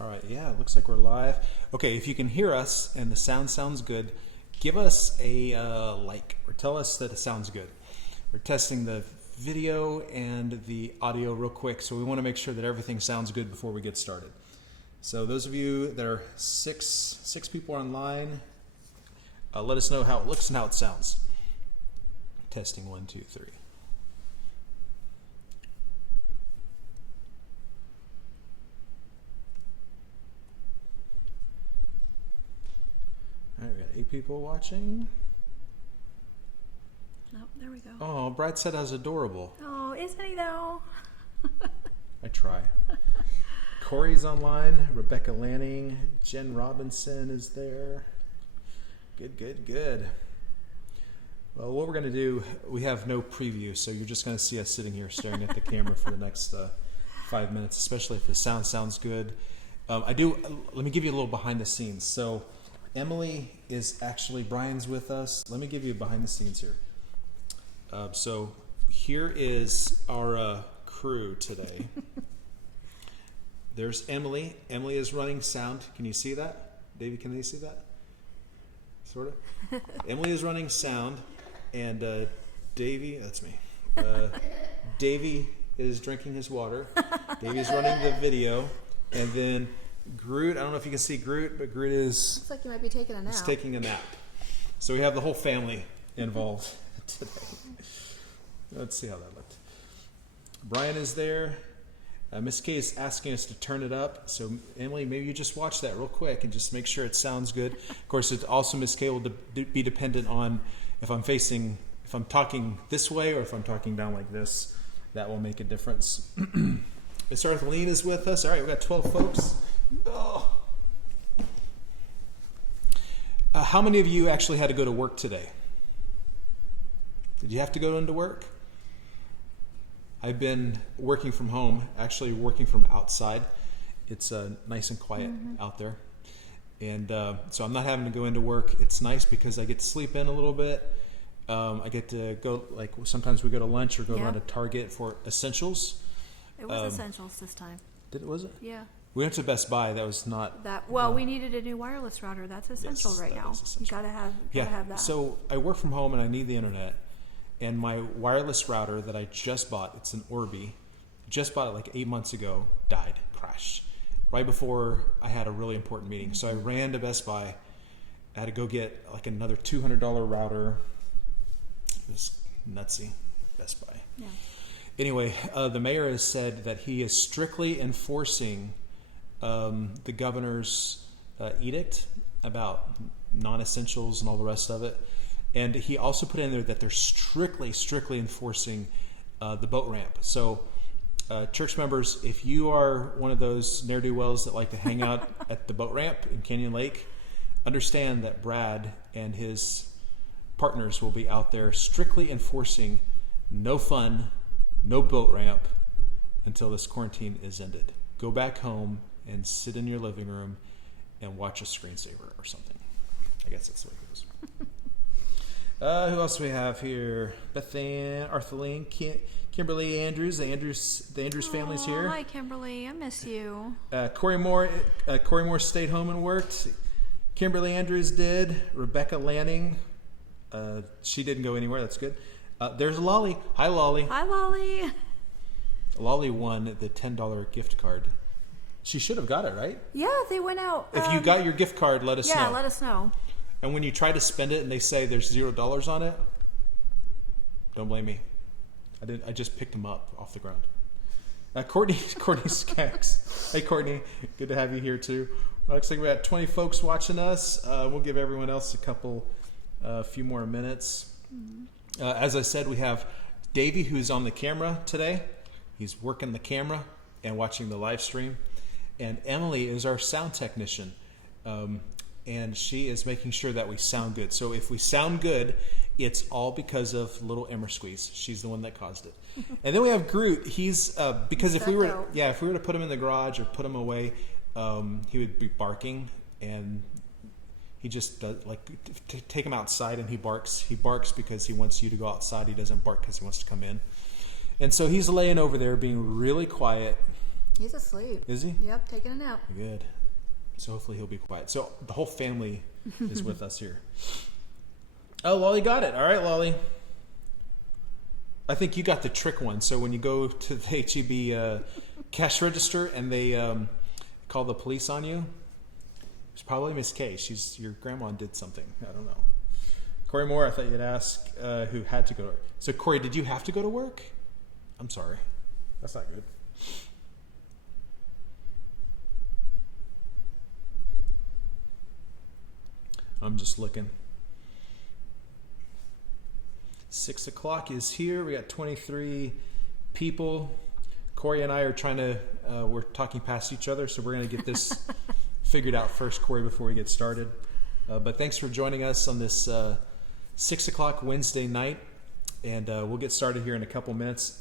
All right, yeah, it looks like we're live. Okay, if you can hear us and the sound sounds good, give us a like, or tell us that it sounds good. We're testing the video and the audio real quick, so we want to make sure that everything sounds good before we get started. So those of you that are six people online, let us know how it looks and how it sounds. Testing 1, 2, 3. All right, we got 8 people watching. Oh, there we go. Oh, Brad said I was adorable. Oh, isn't he though? I try. Corey's online. Rebecca Lanning. Jen Robinson is there. Good. Well, what we're going to do, we have no preview, so you're just going to see us sitting here staring at the camera for the next 5 minutes, especially if the sound sounds good. Let me give you a little behind the scenes. So Emily is actually, Brian's with us. Let me give you behind the scenes here. So here is our crew today. There's Emily. Emily is running sound. Can you see that? David, can you see that? Sort of. Emily is running sound. And Davey, that's me. Davey is drinking his water. Davey's running the video. And then Groot, I don't know if you can see Groot, but Groot is... Looks like you might be taking a nap. He's taking a nap. So we have the whole family involved today. Let's see how that looked. Brian is there. Miss Kay is asking us to turn it up. So Emily, maybe you just watch that real quick and just make sure it sounds good. Of course, it's also Miss Kay will be dependent on if I'm talking this way or if I'm talking down like this. That will make a difference. Miss Arthurline is with us. All right, we've got 12 folks. Oh. How many of you actually had to go to work today? Did you have to go into work? I've been working from home, actually working from outside. It's nice and quiet out there. And so I'm not having to go into work. It's nice because I get to sleep in a little bit. I get to go, like sometimes we go to lunch or go run to Target for essentials. It was essentials this time. Was it? Yeah. We went to Best Buy. That was not... we needed a new wireless router. That's essential right now. You gotta have that. So I work from home and I need the internet. And my wireless router that I just bought, it's an Orbi, just bought it like 8 months ago, died, crashed, right before I had a really important meeting. So I ran to Best Buy. I had to go get like another $200 router. It was nutsy, Best Buy. Yeah. Anyway, the mayor has said that he is strictly enforcing the governor's edict about non-essentials and all the rest of it. And he also put in there that they're strictly enforcing the boat ramp. So church members, if you are one of those ne'er-do-wells that like to hang out at the boat ramp in Canyon Lake, understand that Brad and his partners will be out there strictly enforcing no fun, no boat ramp until this quarantine is ended. Go back home and sit in your living room and watch a screensaver or something. I guess that's the way it goes. Who else do we have here? Beth Ann, Arthurline, Kimberly Andrews. The Andrews family's here. Hi, Kimberly. I miss you. Corey Moore stayed home and worked. Kimberly Andrews did. Rebecca Lanning, she didn't go anywhere. That's good. There's Lolly. Hi, Lolly. Hi, Lolly. Lolly won the $10 gift card. She should have got it, right? Yeah, they went out. If you got your gift card, let us know. Yeah, let us know. And when you try to spend it and they say there's $0 on it, don't blame me. I just picked them up off the ground. Courtney Skaggs. Hey, Courtney. Good to have you here, too. Looks like we got 20 folks watching us. We'll give everyone else a few more minutes. As I said, we have Davey, who's on the camera today. He's working the camera and watching the live stream. And Emily is our sound technician. And she is making sure that we sound good. So if we sound good, it's all because of little Emmer Squeeze. She's the one that caused it. And then we have Groot. He's because if we were to put him in the garage or put him away, he would be barking, and he just does, take him outside and he barks. He barks because he wants you to go outside. He doesn't bark because he wants to come in. And so he's laying over there being really quiet. He's asleep. Is he? Yep, taking a nap. Good. So hopefully he'll be quiet. So the whole family is with us here. Oh, Lolly got it. All right, Lolly. I think you got the trick one. So when you go to the HEB cash register and they call the police on you, it's probably Miss K. Your grandma did something. I don't know. Corey Moore, I thought you'd ask who had to go to work. So Corey, did you have to go to work? I'm sorry. That's not good. I'm just looking. 6 o'clock is here. We got 23 people. Corey and I are we're talking past each other, so we're going to get this figured out first, Corey, before we get started. But thanks for joining us on this 6 o'clock Wednesday night, and we'll get started here in a couple minutes.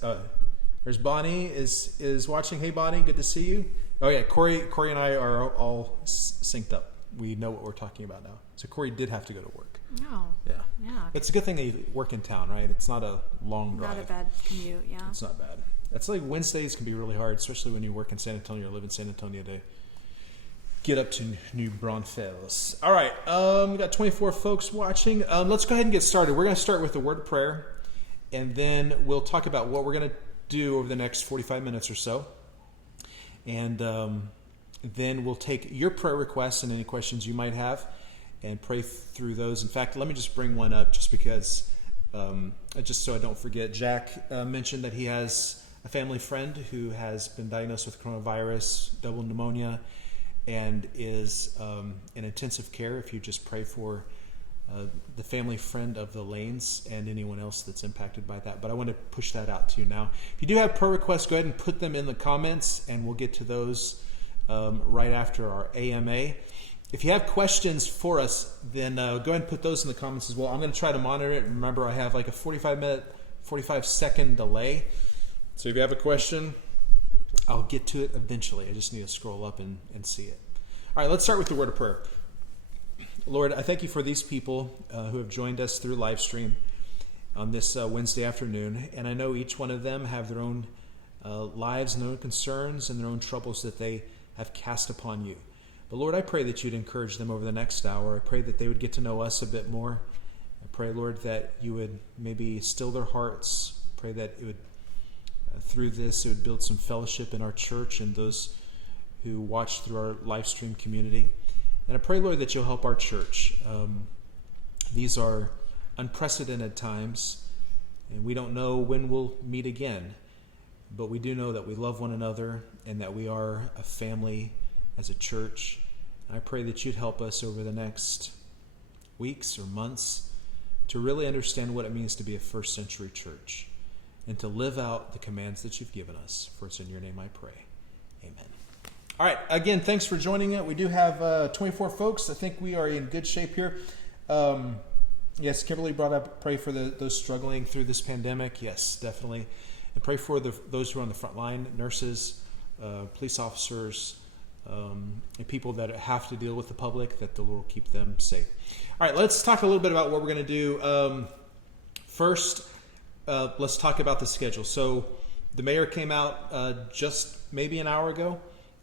There's Bonnie is watching. Hey, Bonnie, good to see you. Oh, yeah, Corey and I are all synced up. We know what we're talking about now. So Corey did have to go to work. Oh. Yeah. Yeah. It's a good thing they work in town, right? It's not a long drive. Not a bad commute, yeah. It's not bad. It's like Wednesdays can be really hard, especially when you work in San Antonio or live in San Antonio to get up to New Braunfels. All right. We got 24 folks watching. Let's go ahead and get started. We're going to start with a word of prayer, and then we'll talk about what we're going to do over the next 45 minutes or so. And then we'll take your prayer requests and any questions you might have and pray through those. In fact, let me just bring one up just because, just so I don't forget. Jack mentioned that he has a family friend who has been diagnosed with coronavirus, double pneumonia, and is in intensive care. If you just pray for the family friend of the Lanes and anyone else that's impacted by that. But I want to push that out to you now. If you do have prayer requests, go ahead and put them in the comments, and we'll get to those right after our AMA. If you have questions for us, then go ahead and put those in the comments as well. I'm going to try to monitor it. Remember, I have like a 45-second delay. So if you have a question, I'll get to it eventually. I just need to scroll up and see it. All right, let's start with the word of prayer. Lord, I thank you for these people who have joined us through live stream on this Wednesday afternoon. And I know each one of them have their own lives and their own concerns and their own troubles that they have cast upon you. But Lord, I pray that you'd encourage them over the next hour. I pray that they would get to know us a bit more. I pray, Lord, that you would maybe still their hearts. Pray that it would, through this, it would build some fellowship in our church and those who watch through our live stream community. And I pray, Lord, that you'll help our church. These are unprecedented times, and we don't know when we'll meet again. But we do know that we love one another and that we are a family as a church. I pray that you'd help us over the next weeks or months to really understand what it means to be a first century church and to live out the commands that you've given us. For it's in your name I pray. Amen. All right. Again, thanks for joining it. We do have 24 folks. I think we are in good shape here. Yes, Kimberly brought up pray for those struggling through this pandemic. Yes, definitely. And pray for those who are on the front line, nurses, police officers, and people that have to deal with the public, that the Lord will keep them safe. All right, let's talk a little bit about what we're going to do. First, let's talk about the schedule. So the mayor came out just maybe an hour ago,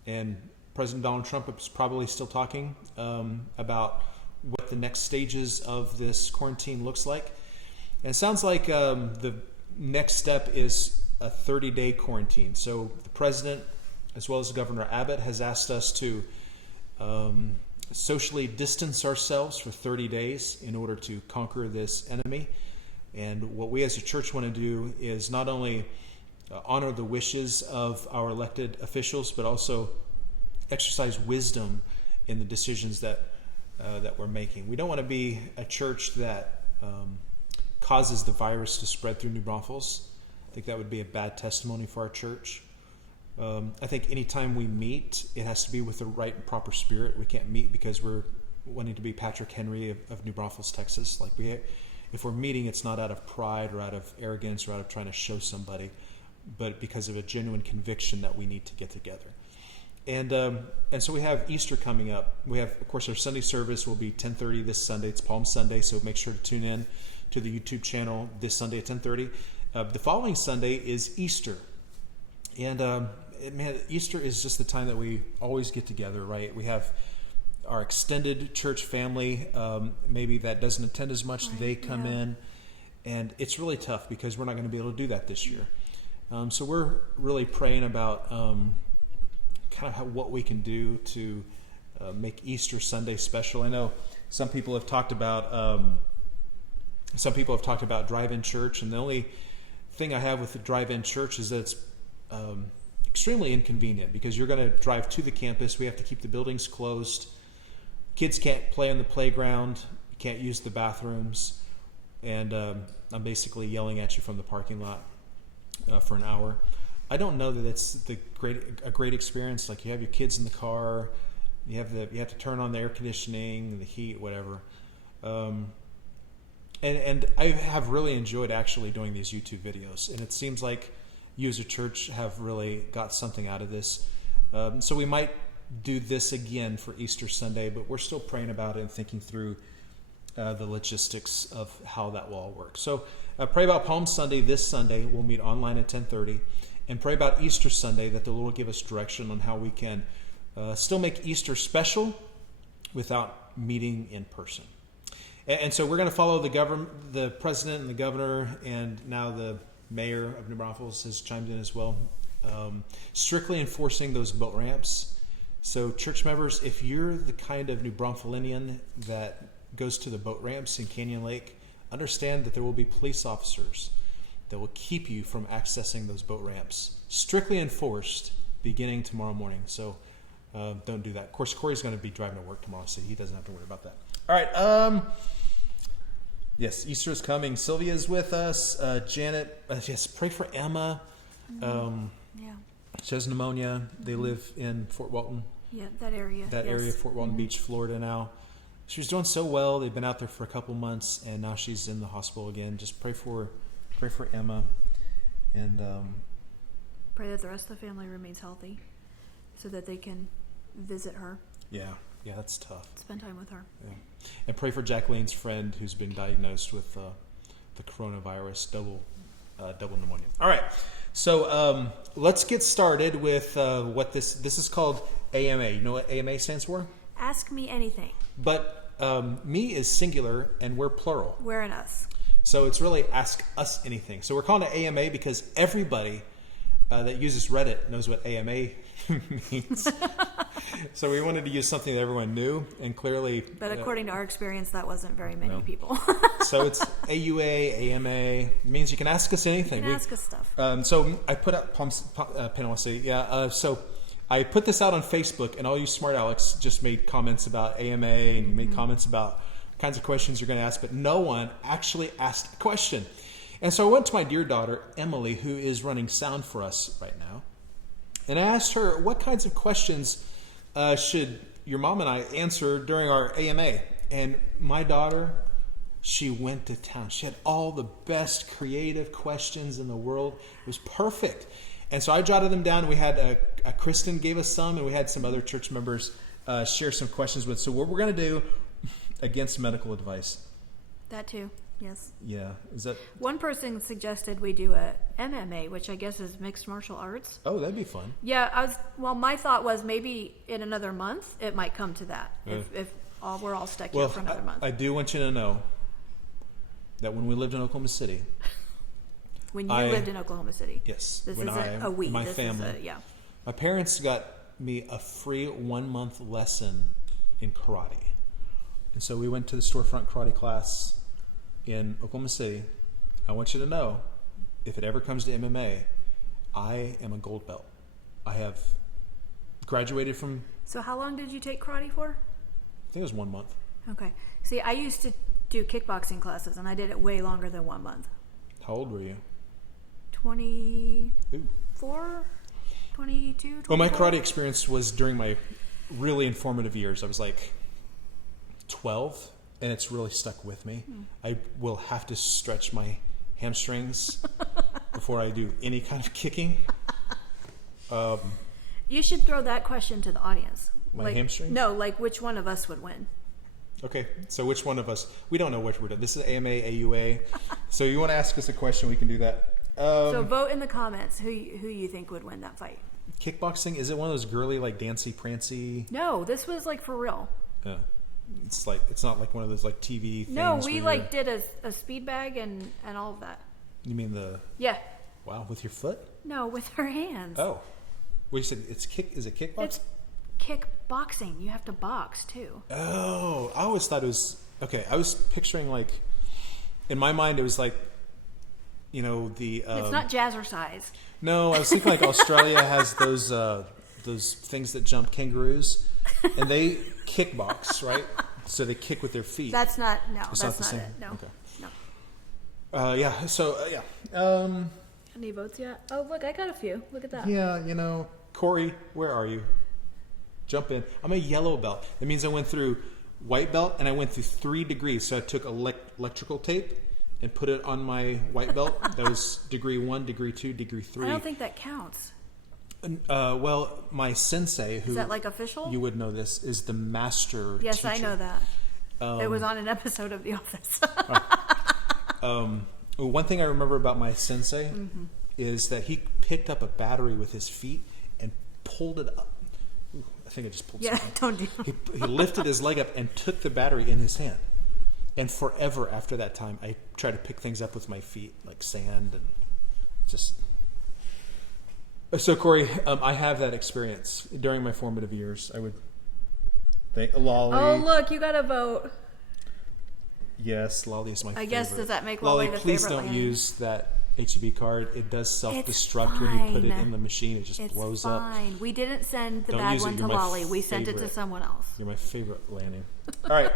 and President Donald Trump is probably still talking about what the next stages of this quarantine looks like. And it sounds like the next step is a 30-day quarantine. So the president, as well as Governor Abbott, has asked us to socially distance ourselves for 30 days in order to conquer this enemy. And what we as a church want to do is not only honor the wishes of our elected officials, but also exercise wisdom in the decisions that we're making. We don't want to be a church that causes the virus to spread through New Braunfels. I think that would be a bad testimony for our church. I think anytime we meet, it has to be with the right and proper spirit. We can't meet because we're wanting to be Patrick Henry of New Braunfels, Texas. If we're meeting, it's not out of pride or out of arrogance or out of trying to show somebody, but because of a genuine conviction that we need to get together. And so we have Easter coming up. We have, of course, our Sunday service will be 10:30 this Sunday. It's Palm Sunday, so make sure to tune in to the YouTube channel this Sunday at 10:30. The following Sunday is Easter. And man, Easter is just the time that we always get together, right? We have our extended church family, maybe that doesn't attend as much. Right. They come in, and it's really tough because we're not going to be able to do that this year. So we're really praying about kind of what we can do to make Easter Sunday special. I know some people have talked about drive-in church, and the only thing I have with the drive-in church is that it's extremely inconvenient because you're going to drive to the campus. We have to keep the buildings closed. Kids can't play on the playground. You can't use the bathrooms. And I'm basically yelling at you from the parking lot for an hour. I don't know that it's a great experience. Like, you have your kids in the car. You have to turn on the air conditioning, the heat, whatever. And I have really enjoyed actually doing these YouTube videos. And it seems like you as a church have really got something out of this. So we might do this again for Easter Sunday, but we're still praying about it and thinking through the logistics of how that will all work. So pray about Palm Sunday this Sunday. We'll meet online at 10:30. And pray about Easter Sunday, that the Lord will give us direction on how we can still make Easter special without meeting in person. And so we're going to follow the president and the governor, and now the mayor of New Braunfels has chimed in as well, strictly enforcing those boat ramps. So church members, if you're the kind of New Braunfelian that goes to the boat ramps in Canyon Lake, understand that there will be police officers that will keep you from accessing those boat ramps, strictly enforced beginning tomorrow morning. So don't do that. Of course, Corey's going to be driving to work tomorrow, so he doesn't have to worry about that. All right. Yes, Easter is coming. Sylvia's with us. Janet, yes, pray for Emma. She has pneumonia. They live in Fort Walton. Yeah, that area. Area, Fort Walton Beach, Florida now. She was doing so well. They've been out there for a couple months, and now she's in the hospital again. Just pray for Emma, and pray that the rest of the family remains healthy, so that they can visit her. Yeah, that's tough. Spend time with her. Yeah, and pray for Jacqueline's friend who's been diagnosed with the coronavirus, double pneumonia. All right, so let's get started with what this is called. AMA. You know what AMA stands for? Ask me anything. But me is singular, and we're plural. We're an us. So it's really ask us anything. So we're calling it AMA because everybody that uses Reddit knows what AMA means. So we wanted to use something that everyone knew, and clearly... But according to our experience, that wasn't very many people. So it's AUA, AMA. It means you can ask us anything. You can ask us stuff. So I put up... So I put this out on Facebook, and all you smart Alex just made comments about AMA, and you made comments about kinds of questions you're going to ask, but no one actually asked a question. And so I went to my dear daughter, Emily, who is running sound for us right now, and I asked her, what kinds of questions should your mom and I answer during our AMA? And my daughter, she went to town. She had all the best creative questions in the world. It was perfect. And so I jotted them down. We had Kristen gave us some, and we had some other church members share some questions with. So what we're going to do, against medical advice. That too, yes. Yeah. Is that... One person suggested we do a MMA, which I guess is mixed martial arts. Oh, that'd be fun. Yeah, my thought was maybe in another month it might come to that. If we're all stuck here for another month. I do want you to know that when we lived in Oklahoma City... When you lived in Oklahoma City. Yes. This isn't a we. My family. My parents got me a free 1-month lesson in karate. And so we went to the storefront karate class in Oklahoma City. I want you to know, if it ever comes to MMA, I am a gold belt. I have graduated from... So how long did you take karate for? I think it was 1 month. Okay. See, I used to do kickboxing classes, and I did it way longer than 1 month. How old were you? 24? 22? 24? Well, my karate experience was during my really informative years. I was like 12, and it's really stuck with me. I will have to stretch my hamstrings before I do any kind of kicking. You should throw that question to the audience. My hamstrings? No, which one of us would win? Okay, so which one of us? We don't know which we're doing. This is AMA, AUA. So you want to ask us a question, we can do that. So vote in the comments who you think would win that fight. Kickboxing, is it one of those girly, like, dancy prancy? No, this was like for real. Yeah. It's not like one of those like TV things. No, we like did a speed bag and all of that. You mean the? Yeah. Wow, with your foot? No, with her hands. Oh, well, you said it's kick. Is it kickboxing? It's kickboxing. You have to box too. Oh, I always thought it was okay. I was picturing like, in my mind, it was like, you know, the. It's not jazzercise. No, I was thinking like Australia has those things that jump kangaroos, and they kickbox, right? So they kick with their feet. That's not. No, It's that's not the not same? it. No. Okay. No. Yeah. So yeah. Any votes yet? Oh, look, I got a few. Look at that. Yeah, you know, Corey, where are you? Jump in. I'm a yellow belt. That means I went through white belt and I went through 3 degrees. So I took electrical tape and put it on my white belt. That was degree 1, degree 2, degree 3. I don't think that counts. Well, my sensei, who Is that like official? you would know this, is the master Yes, teacher. I know that. It was on an episode of The Office. One thing I remember about my sensei is that he picked up a battery with his feet and pulled it up. Ooh, I think I just pulled Yeah, something. don't do He lifted his leg up and took the battery in his hand. And forever after that time, I try to pick things up with my feet, like sand and just... So, Corey, I have that experience. During my formative years, I would think... Lolly. Oh, look, you got a vote. Yes, Lolly is my favorite. I guess, does that make Lolly the please favorite don't Lanny? use that HEB card. It does self-destruct when you put it in the machine. It just blows up. It's fine. We didn't send the Don't bad use it. one to You're my Lolly. We sent it to favorite. someone else. You're my favorite, Lanny. All right.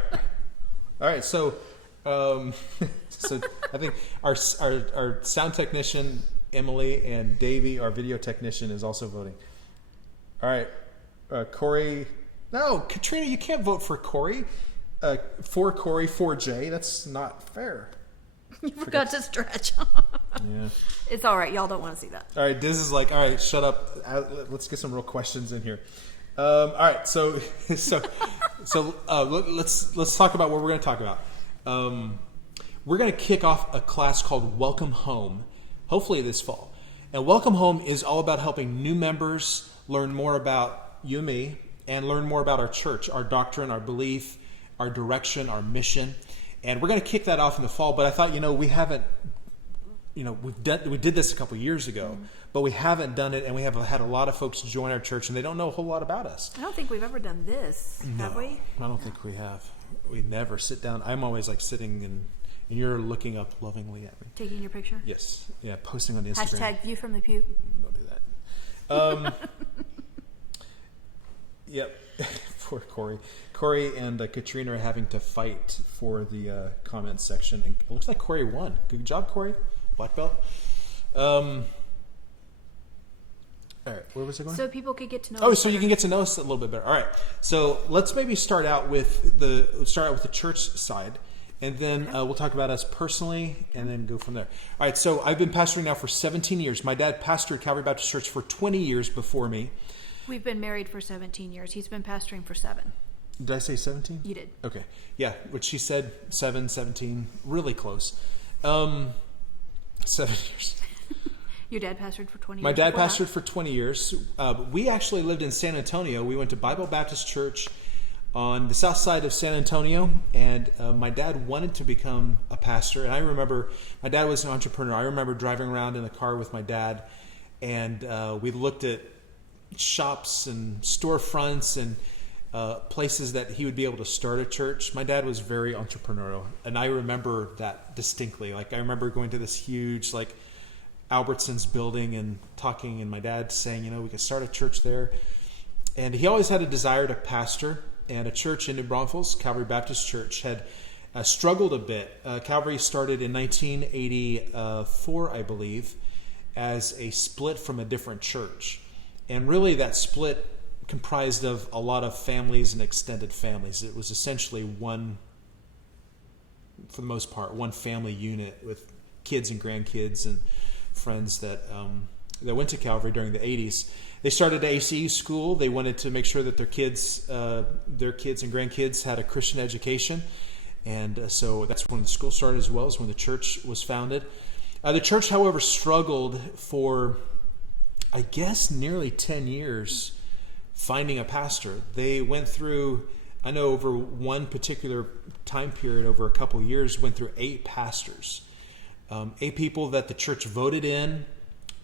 All right, so so I think our sound technician, Emily, and Davey, our video technician, is also voting. All right. Corey. No, Katrina, you can't vote for Corey. For Corey, for Jay. That's not fair. You forgot to stretch. Yeah. It's all right. Y'all don't want to see that. All right, Diz is like, all right, shut up. Let's get some real questions in here. All right, so let's talk about what we're going to talk about. We're going to kick off a class called Welcome Home, hopefully this fall. And Welcome Home is all about helping new members learn more about you and me, and learn more about our church, our doctrine, our belief, our direction, our mission. And we're going to kick that off in the fall. But I thought, we haven't, we did this a couple years ago, but we haven't done it, and we have had a lot of folks join our church, and they don't know a whole lot about us. I don't think we've ever done this, have we? I don't think we have. We never sit down. I'm always like sitting and you're looking up lovingly at me. Taking your picture? Yes. Yeah, posting on Instagram. Hashtag view from the pew. Don't do that. Yep. Poor Corey. Corey and Katrina are having to fight for the comments section. And it looks like Corey won. Good job, Corey. Black belt. All right, where was I going? So people could get to know us. Oh, so you can get to know us a little bit better. All right. So let's maybe start out with the church side, and then we'll talk about us personally, and then go from there. All right. So I've been pastoring now for 17 years. My dad pastored Calvary Baptist Church for 20 years before me. We've been married for 17 years. He's been pastoring for 7. Did I say 17? You did. Okay. Yeah, which she said 17, really close. 7 years. Your dad pastored for 20 years. My dad before pastored for 20 years. We actually lived in San Antonio. We went to Bible Baptist Church on the south side of San Antonio, and my dad wanted to become a pastor. And I remember my dad was an entrepreneur. I remember driving around in the car with my dad, and we looked at shops and storefronts and places that he would be able to start a church. My dad was very entrepreneurial, and I remember that distinctly. Like, I remember going to this huge, like, Albertsons building and talking, and my dad saying, we could start a church there. And he always had a desire to pastor, and a church in New Braunfels, Calvary Baptist Church, had struggled a bit. Calvary started in 1984, I believe, as a split from a different church. And really that split comprised of a lot of families and extended families. It was essentially one, for the most part, one family unit with kids and grandkids and friends that went to Calvary during the 80s. They started an ACU school. They wanted to make sure that their kids and grandkids had a Christian education. And so that's when the school started, as well as when the church was founded. The church, however, struggled for I guess, nearly 10 years finding a pastor. They went through, I know over one particular time period, over a couple years, went through 8 pastors. 8 people that the church voted in,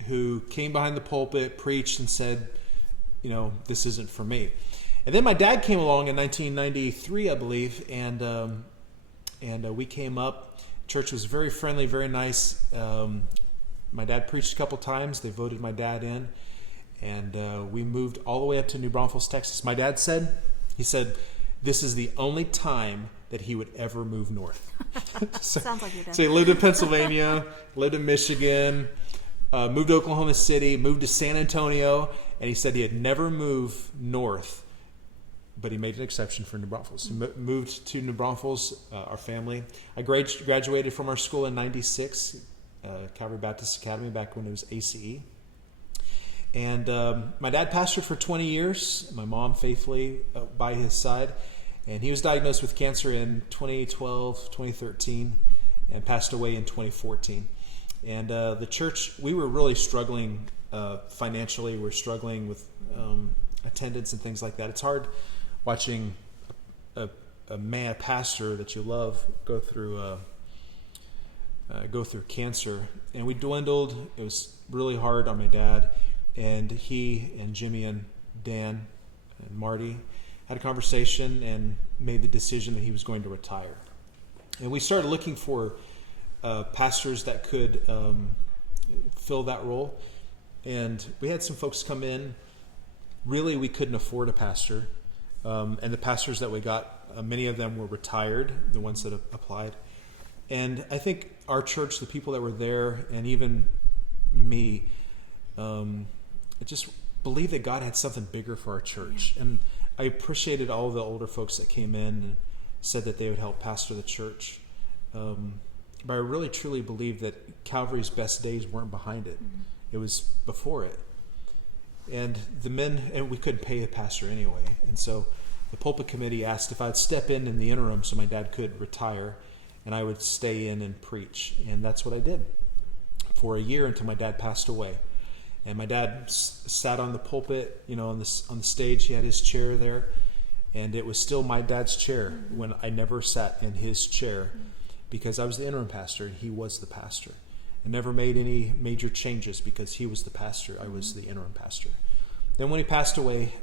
who came behind the pulpit, preached, and said, this isn't for me. And then my dad came along in 1993, I believe, and we came up. Church was very friendly, very nice. My dad preached a couple times. They voted my dad in, and we moved all the way up to New Braunfels, Texas. My dad said, this is the only time that he would ever move north. Sounds like your dad. So he lived in Pennsylvania, lived in Michigan, moved to Oklahoma City, moved to San Antonio, and he said he had never moved north, but he made an exception for New Braunfels. He moved to New Braunfels, our family. I graduated from our school in 96, Calvary Baptist Academy, back when it was ACE. And my dad pastored for 20 years, my mom faithfully by his side. And he was diagnosed with cancer in 2012, 2013, and passed away in 2014. And the church, we were really struggling financially. We're struggling with attendance and things like that. It's hard watching a pastor that you love go through cancer. And we dwindled. It was really hard on my dad. And he and Jimmy and Dan and Marty had a conversation and made the decision that he was going to retire. And we started looking for pastors that could fill that role. And we had some folks come in. Really, we couldn't afford a pastor. And the pastors that we got, many of them were retired, the ones that applied. And I think our church, the people that were there, and even me, I just believed that God had something bigger for our church. Yeah. And I appreciated all the older folks that came in and said that they would help pastor the church. But I really truly believe that Calvary's best days weren't behind it. Mm-hmm. It was before it. And we couldn't pay a pastor anyway. And so the pulpit committee asked if I'd step in the interim so my dad could retire and I would stay in and preach. And that's what I did for a year until my dad passed away. And my dad sat on the pulpit, on the stage. He had his chair there, and it was still my dad's chair when I never sat in his chair because I was the interim pastor and he was the pastor. I never made any major changes because he was the pastor. I was the interim pastor. Then when he passed away,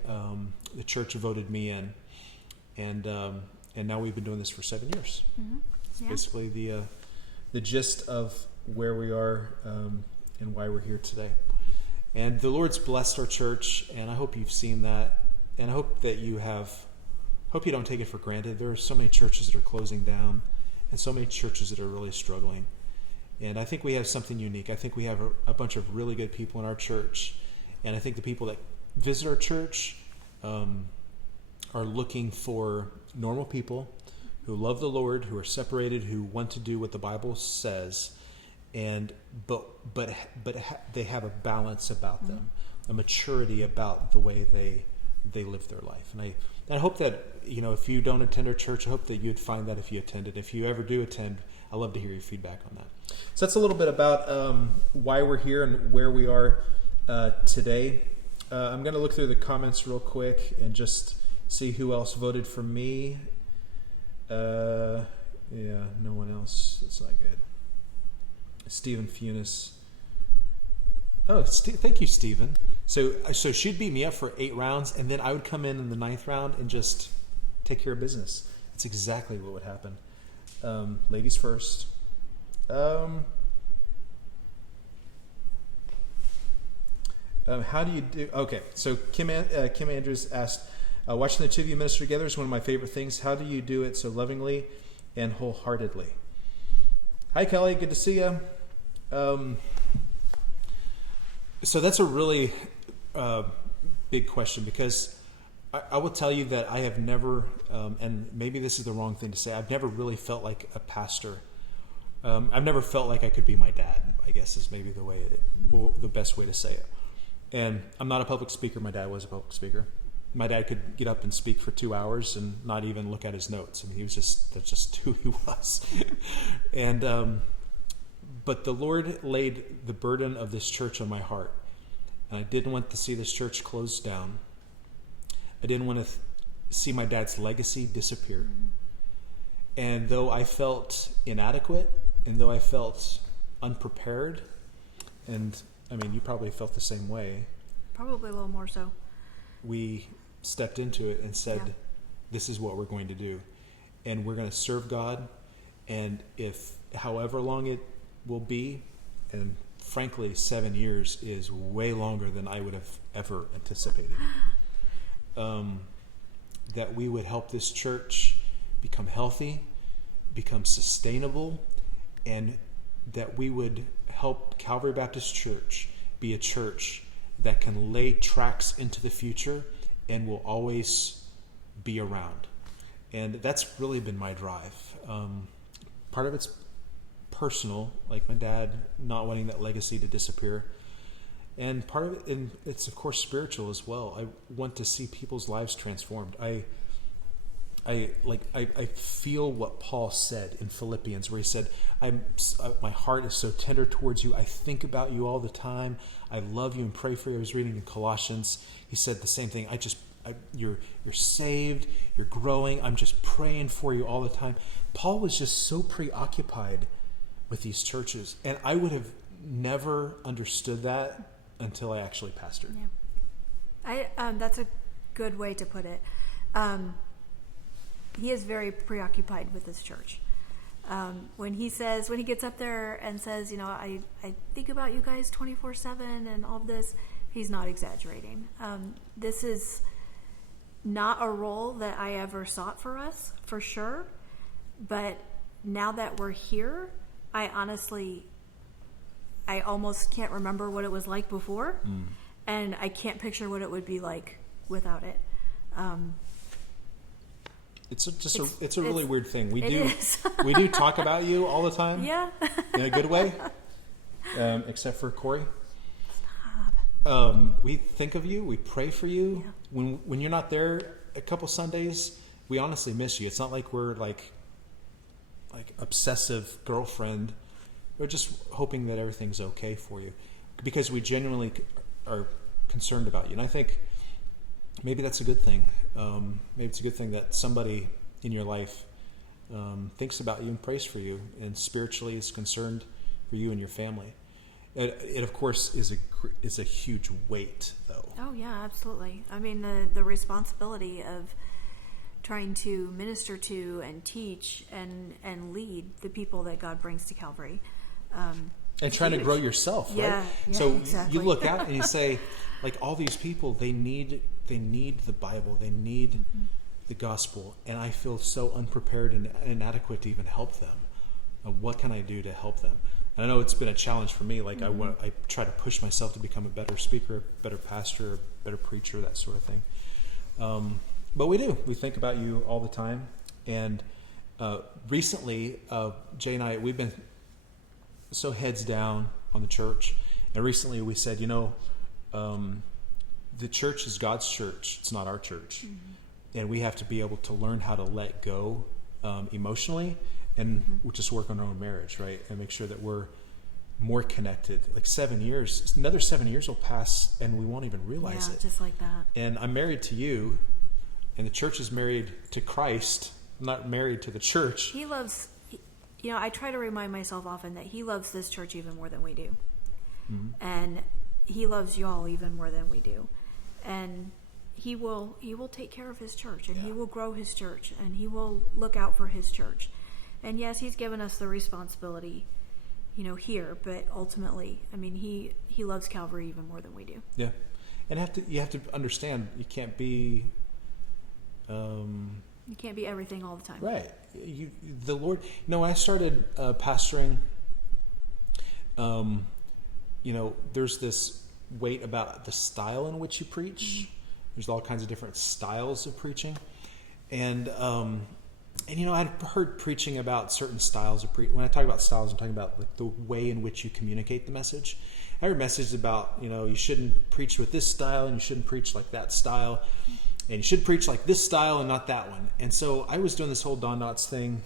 the church voted me in, and now we've been doing this for 7 years. Mm-hmm. It's Yeah. basically the gist of where we are and why we're here today. And the Lord's blessed our church, and I hope you've seen that, and I hope that you don't take it for granted. There are so many churches that are closing down, and so many churches that are really struggling. And I think we have something unique. I think we have a bunch of really good people in our church, and I think the people that visit our church are looking for normal people who love the Lord, who are separated, who want to do what the Bible says, but they have a balance about them, a maturity about the way they live their life. And I hope that, if you don't attend our church, I hope that you'd find that if you attended. If you ever do attend, I'd love to hear your feedback on that. So that's a little bit about why we're here and where we are today. I'm going to look through the comments real quick and just see who else voted for me. No one else. It's not good. Stephen Funis. Oh, thank you, Stephen. So she'd beat me up for 8 rounds, and then I would come in the 9th round and just take care of business. That's exactly what would happen. Ladies first. How do you do? Okay, so Kim Andrews asked, watching the two of you minister together is one of my favorite things. How do you do it so lovingly and wholeheartedly? Hi, Kelly. Good to see you. So that's a really big question, because I will tell you that I have never, and maybe this is the wrong thing to say, I've never really felt like a pastor. I've never felt like I could be my dad, I guess is maybe the best way to say it. And I'm not a public speaker. My dad was a public speaker. My dad could get up and speak for 2 hours and not even look at his notes. I mean, that's just who he was. And but the Lord laid the burden of this church on my heart. and I didn't want to see this church closed down. I didn't want to see my dad's legacy disappear. And though I felt inadequate, and though I felt unprepared, and I mean, you probably felt the same way. Probably a little more so. We stepped into it and said, this is what we're going to do. And we're going to serve God. And if however long it will be, and frankly, 7 years is way longer than I would have ever anticipated, that we would help this church become healthy, become sustainable, and that we would help Calvary Baptist Church be a church that can lay tracks into the future and will always be around. And that's really been my drive. Part of it's personal, like my dad not wanting that legacy to disappear. And part of it, and it's of course spiritual as well. I want to see people's lives transformed. I feel what Paul said in Philippians, where he said, my heart is so tender towards you. I think about you all the time. I love you and pray for you. I was reading in Colossians. He said the same thing. You're saved. You're growing. I'm just praying for you all the time. Paul was just so preoccupied with these churches, and I would have never understood that until I actually pastored. Yeah, that's a good way to put it. He is very preoccupied with this church. When he gets up there and says, I think about you guys 24/7 and all of this, he's not exaggerating. This is not a role that I ever sought for us, for sure. But now that we're here, I almost can't remember what it was like before. And I can't picture what it would be like without it. It's a really weird thing. We do talk about you all the time. Yeah. In a good way. Except for Corey. Stop. We think of you. We pray for you. Yeah. When you're not there a couple Sundays, we honestly miss you. It's not like we're like obsessive girlfriend. We're just hoping that everything's okay for you, because we genuinely are concerned about you. And I think maybe that's a good thing. Maybe it's a good thing that somebody in your life thinks about you and prays for you, and spiritually is concerned for you and your family. It of course is a huge weight, though. Oh yeah, absolutely. I mean, the responsibility of trying to minister to and teach and lead the people that God brings to Calvary. And trying to grow yourself, right? Yeah, so exactly. you look out and you say, like, all these people, they need the Bible, they need the gospel, and I feel so unprepared and inadequate to even help them. What can I do to help them? And I know it's been a challenge for me. Like, I try to push myself to become a better speaker, a better pastor, a better preacher, that sort of thing. But we do. We think about you all the time. And recently, Jay and I, we've been so heads down on the church. And recently we said, the church is God's church. It's not our church. And we have to be able to learn how to let go emotionally, and we'll just work on our own marriage, right? And make sure that we're more connected. Like 7 years, another 7 years will pass and we won't even realize it. Just like that. And I'm married to you, and the church is married to Christ. I'm not married to the church. He loves, I try to remind myself often that he loves this church even more than we do. And he loves y'all even more than we do. And he will take care of his church, and he will grow his church, and he will look out for his church. And yes, he's given us the responsibility, here, but ultimately, I mean, he loves Calvary even more than we do. Yeah. And you have to understand, you can't be you can't be everything all the time. Right. The Lord, when I started pastoring, there's this weight about the style in which you preach. There's all kinds of different styles of preaching. And I'd heard preaching about certain styles of preaching. When I talk about styles, I'm talking about like the way in which you communicate the message. I heard messages about, you shouldn't preach with this style, and you shouldn't preach like that style, and you should preach like this style and not that one. And so I was doing this whole Don Knotts thing,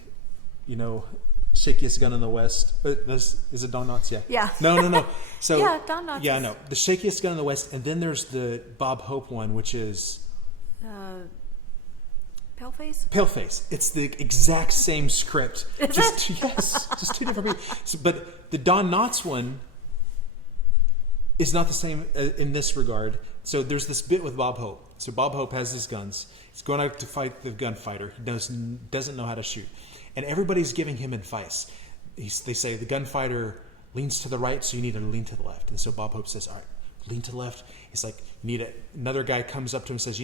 shakiest gun in the West. Is it Don Knotts? Yeah. Yeah. No. So Yeah, Don Knotts. Yeah, no. The shakiest gun in the West, and then there's the Bob Hope one, which is Paleface? Paleface. It's the exact same script. Just two different people. So, but the Don Knotts one is not the same in this regard. So there's this bit with Bob Hope. So Bob Hope has his guns. He's going out to fight the gunfighter. He doesn't know how to shoot. And everybody's giving him advice. They say the gunfighter leans to the right, so you need to lean to the left. And so Bob Hope says, all right, lean to the left. He's like, another guy comes up to him and says,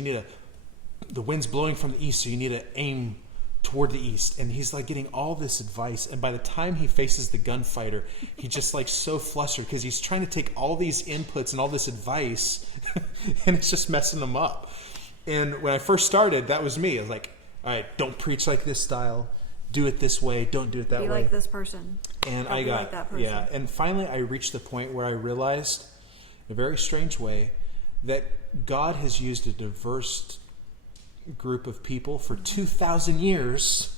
the wind's blowing from the east, so you need to aim toward the east. And he's like getting all this advice. And by the time he faces the gunfighter, he's just like so flustered because he's trying to take all these inputs and all this advice and it's just messing him up. And when I first started, that was me. I was like, all right, don't preach like this style. Do it this way. Don't do it that way. Be like this person. And Don't be like that person. Yeah. And finally I reached the point where I realized in a very strange way that God has used a diverse group of people for 2,000 years,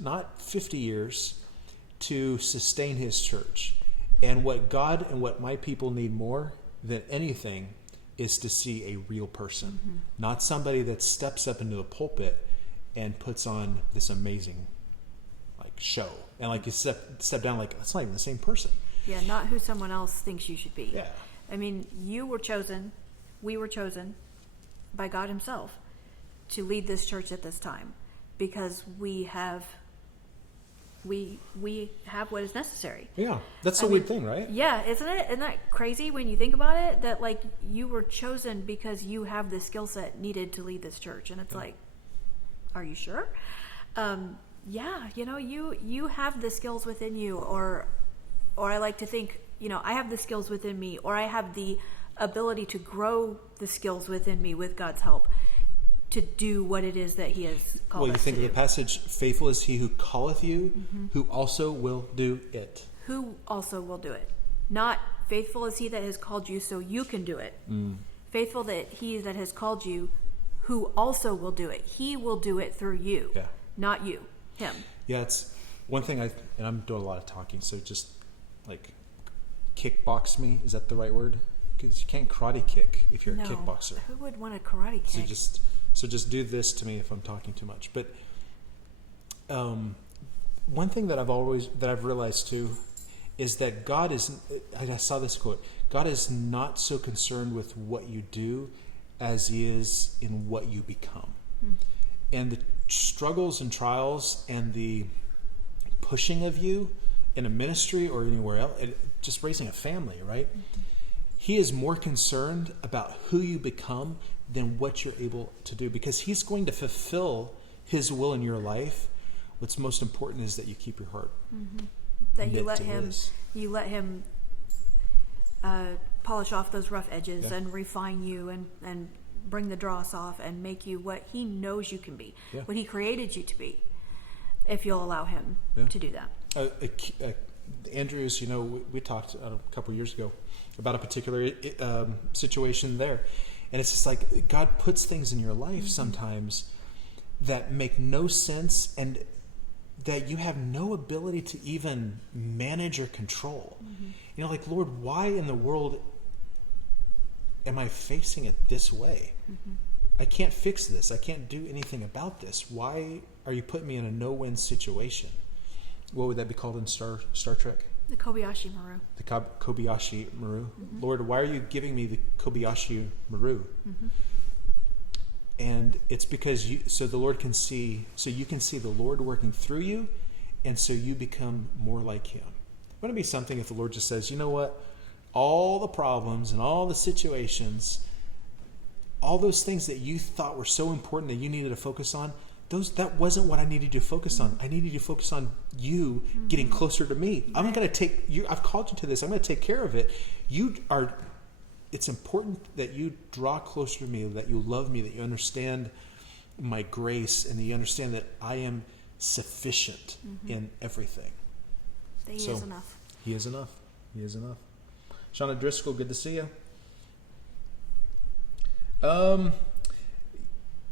not 50 years, to sustain his church. And what God and what my people need more than anything is to see a real person, not somebody that steps up into the pulpit and puts on this amazing show. And you step down that's not even the same person. Yeah, not who someone else thinks you should be. Yeah. I mean, we were chosen by God himself to lead this church at this time because we have what is necessary. Yeah, that's a weird thing, right? Yeah, isn't it? Isn't that crazy when you think about it? That you were chosen because you have the skill set needed to lead this church, and it's are you sure? Yeah, you have the skills within you, or I like to think, I have the skills within me, or I have the ability to grow the skills within me with God's help to do what it is that he has called us to do. Well, you think of the passage, faithful is he who calleth you, who also will do it. Who also will do it. Not faithful is he that has called you so you can do it. Faithful that he that has called you, who also will do it. He will do it through you, not you, him. Yeah, it's one thing and I'm doing a lot of talking, so just kickbox me. Is that the right word? Because you can't karate kick if you're a kickboxer. Who would want a karate kick? So just do this to me if I'm talking too much. But one thing that I've realized too is that God is. I saw this quote. God is not so concerned with what you do as he is in what you become. And the struggles and trials and the pushing of you in a ministry or anywhere else, just raising a family, right? He is more concerned about who you become than what you're able to do, because he's going to fulfill his will in your life. What's most important is that you keep your heart. That you let him polish off those rough edges and refine you and bring the dross off and make you what he knows you can be, what he created you to be, if you'll allow him to do that. Andrews, we talked a couple years ago about a particular situation there. And it's just God puts things in your life sometimes that make no sense and that you have no ability to even manage or control. Lord, why in the world am I facing it this way? I can't fix this. I can't do anything about this. Why are you putting me in a no-win situation? What would that be called in Star Trek? The Kobayashi Maru. The Kobayashi Maru. Lord, why are you giving me the Kobayashi Maru? And it's because you can see the Lord working through you, and so you become more like him. Wouldn't it be something if the Lord just says, you know what? All the problems and all the situations, all those things that you thought were so important that you needed to focus on, that wasn't what I needed you to focus on. I needed you to focus on you getting closer to me. Right. I'm going to take you. I've called you to this. I'm going to take care of it. It's important that you draw closer to me, that you love me, that you understand my grace, and that you understand that I am sufficient in everything. That he is enough. He is enough. He is enough. Shauna Driscoll, good to see you.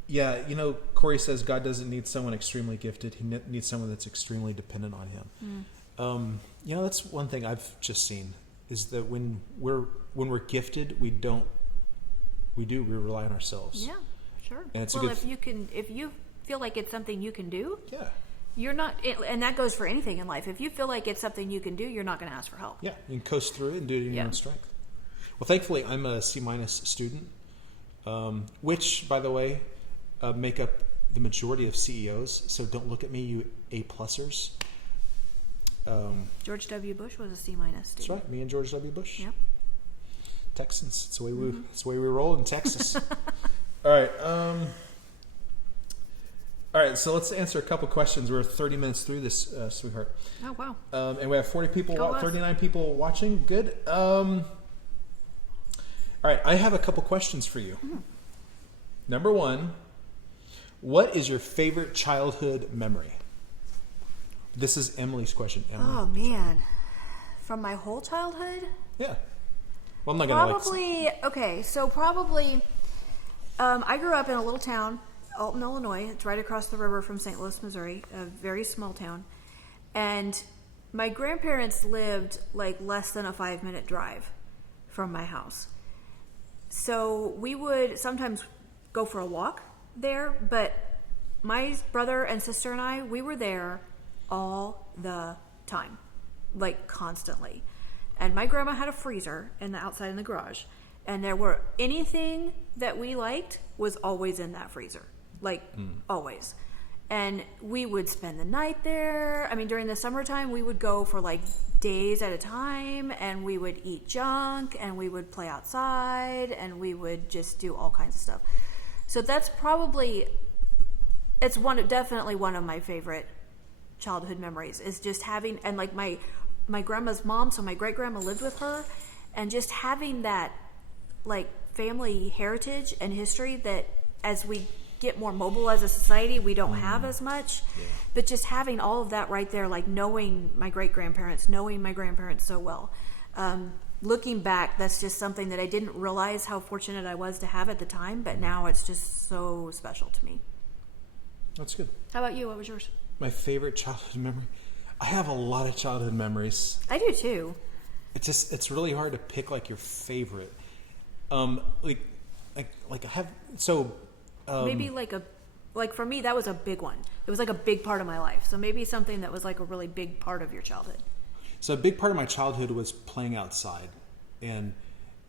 Yeah, Corey says God doesn't need someone extremely gifted. He needs someone that's extremely dependent on him. That's one thing I've just seen is that when we're gifted, we rely on ourselves. Yeah, sure. And it's if you feel like it's something you can do, yeah, you're not, and that goes for anything in life. If you feel like it's something you can do, you're not going to ask for help. Yeah, you can coast through it and do it in your own strength. Well, thankfully, I'm a C- student, which, by the way, make up the majority of CEOs. So don't look at me, you A+ers. George W. Bush was a C- student. That's right, me and George W. Bush. Yep. Texans. It's the way we roll in Texas. All right. All right. So let's answer a couple questions. We're 30 minutes through this, sweetheart. Oh wow. And we have 39 people watching. Good. All right. I have a couple questions for you. Number one, what is your favorite childhood memory? This is Emily's question. Emily. Oh man, from my whole childhood. Yeah. Well, I'm not gonna Probably. I grew up in a little town, Alton, Illinois. It's right across the river from St. Louis, Missouri. A very small town, and my grandparents lived like less than a 5-minute drive from my house. So we would sometimes go for a walk there, but my brother and sister and I, we were there all the time, like constantly. And my grandma had a freezer outside in the garage, and there were anything that we liked was always in that freezer, always. And we would spend the night there. I mean, during the summertime, we would go for like days at a time, and we would eat junk, and we would play outside, and we would just do all kinds of stuff. So that's definitely one of my favorite childhood memories is just having, and like my grandma's mom, so my great grandma lived with her, and just having that like family heritage and history that as we get more mobile as a society we don't have as much, but just having all of that right there, like knowing my great grandparents, knowing my grandparents so well. Looking back, that's just something that I didn't realize how fortunate I was to have at the time, but now it's just so special to me. That's good. How about you? What was yours? My favorite childhood memory. I have a lot of childhood memories. I do too. It's really hard to pick like your favorite. I have maybe like for me that was a big one. It was like a big part of my life. So maybe something that was like a really big part of your childhood. So a big part of my childhood was playing outside, and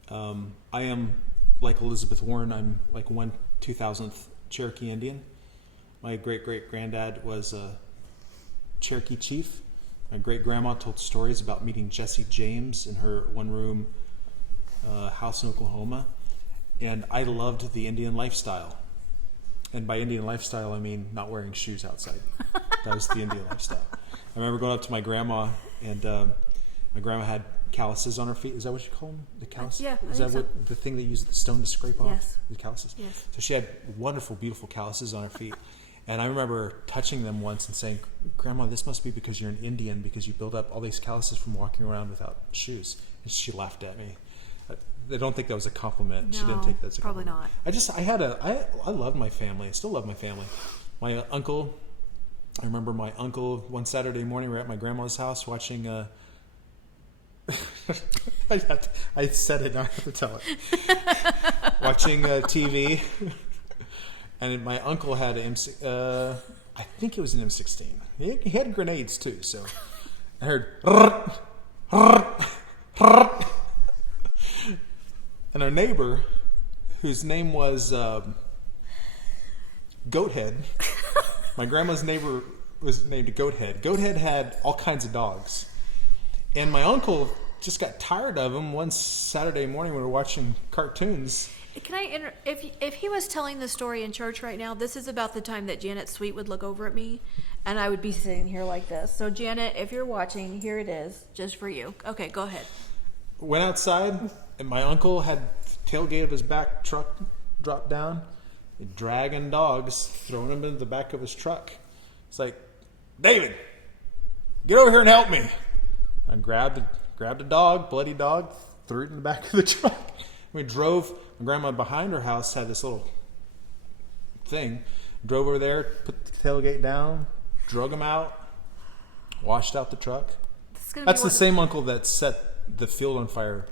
I am like Elizabeth Warren. I'm like 1/2000th Cherokee Indian. My great-great-granddad was a Cherokee chief. My great-grandma told stories about meeting Jessie James in her one-room house in Oklahoma. And I loved the Indian lifestyle. And by Indian lifestyle, I mean not wearing shoes outside. That was the Indian lifestyle. I remember going up to my grandma, and my grandma had calluses on her feet. Is that what you call them? The calluses? Yeah, Is that what the thing they use the stone to scrape off? Yes. The calluses? Yes. So she had wonderful, beautiful calluses on her feet. And I remember touching them once and saying, "Grandma, this must be because you're an Indian, because you build up all these calluses from walking around without shoes." And she laughed at me. I don't think that was a compliment. No, she didn't take that as a probably compliment. I loved my family. I still love my family. My uncle, I remember my uncle one Saturday morning, we were at my grandma's house watching, I said it, now I have to tell it. Watching TV. And my uncle had an I think it was an M16. He had grenades too, so I heard and our neighbor, whose name was Goathead, my grandma's neighbor was named Goathead. Goathead had all kinds of dogs. And my uncle just got tired of them one Saturday morning when we were watching cartoons. Can I if he was telling the story in church right now, this is about the time that Janet Sweet would look over at me and I would be sitting here like this. So Janet, if you're watching, here it is, just for you. Okay, go ahead. Went outside, and my uncle had tailgate of his back truck dropped down, dragging dogs, throwing them into the back of his truck. It's like, "David, get over here and help me." I grabbed a dog, bloody dog, threw it in the back of the truck. We drove. My grandma behind her house had this little thing. Drove over there, put the tailgate down, drug them out, washed out the truck. That's the same uncle that set the field on fire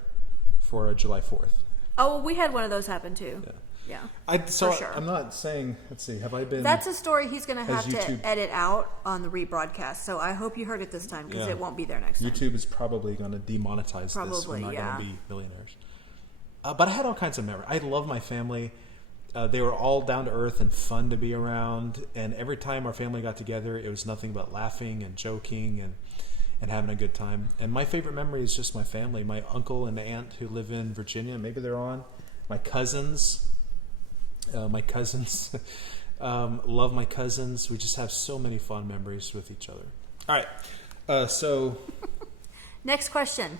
for July 4th. Oh, we had one of those happen too. Yeah. For sure. I'm not saying, let's see, have I been... That's a story he's going to have to edit out on the rebroadcast, so I hope you heard it this time, because it won't be there next time. YouTube is probably going to demonetize this. We're not going to be millionaires. But I had all kinds of memories. I love my family. They were all down to earth and fun to be around, and every time our family got together, it was nothing but laughing and joking and having a good time. And my favorite memory is just my family, my uncle and aunt who live in Virginia. Maybe they're on. My cousins. Love my cousins. We just have so many fun memories with each other. All right. So next question.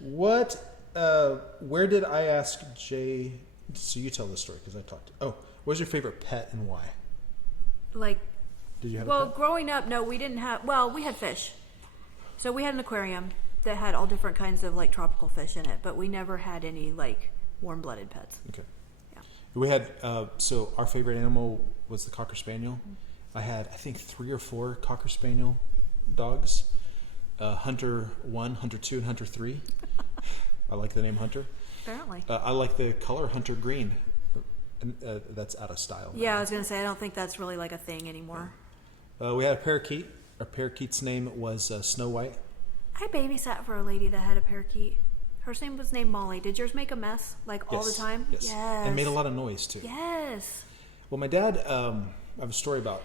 Where did I ask Jay? So you tell the story because I talked. What was your favorite pet and why? Did you have a pet? Growing up, no, we didn't have. Well, we had fish. So we had an aquarium that had all different kinds of tropical fish in it, but we never had any warm-blooded pets. Okay. Yeah. We had, so our favorite animal was the Cocker Spaniel. Mm-hmm. I had, I think, 3 or 4 Cocker Spaniel dogs. Hunter 1, Hunter 2, and Hunter 3. I like the name Hunter. Apparently. I like the color Hunter Green. That's out of style now. Yeah, I was going to say, I don't think that's really a thing anymore. We had a parakeet. Our parakeet's name was Snow White. I babysat for a lady that had a parakeet. Her name was named Molly. Did yours make a mess all the time? Yes. And made a lot of noise too. Yes. Well, my dad, I have a story about.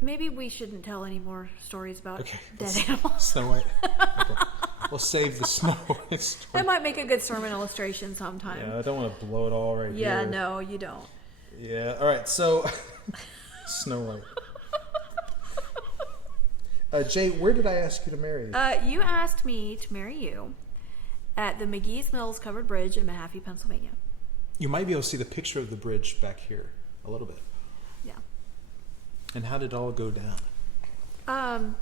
Maybe we shouldn't tell any more stories about dead animals. Snow White. Okay. We'll save the Snow White story. That might make a good sermon illustration sometime. Yeah, I don't want to blow it all right here. Yeah, no, you don't. Yeah, all right, so Snow White. Jay, where did I ask you to marry? You asked me to marry you at the McGee's Mills Covered Bridge in Mahaffey, Pennsylvania. You might be able to see the picture of the bridge back here a little bit. Yeah. And how did it all go down?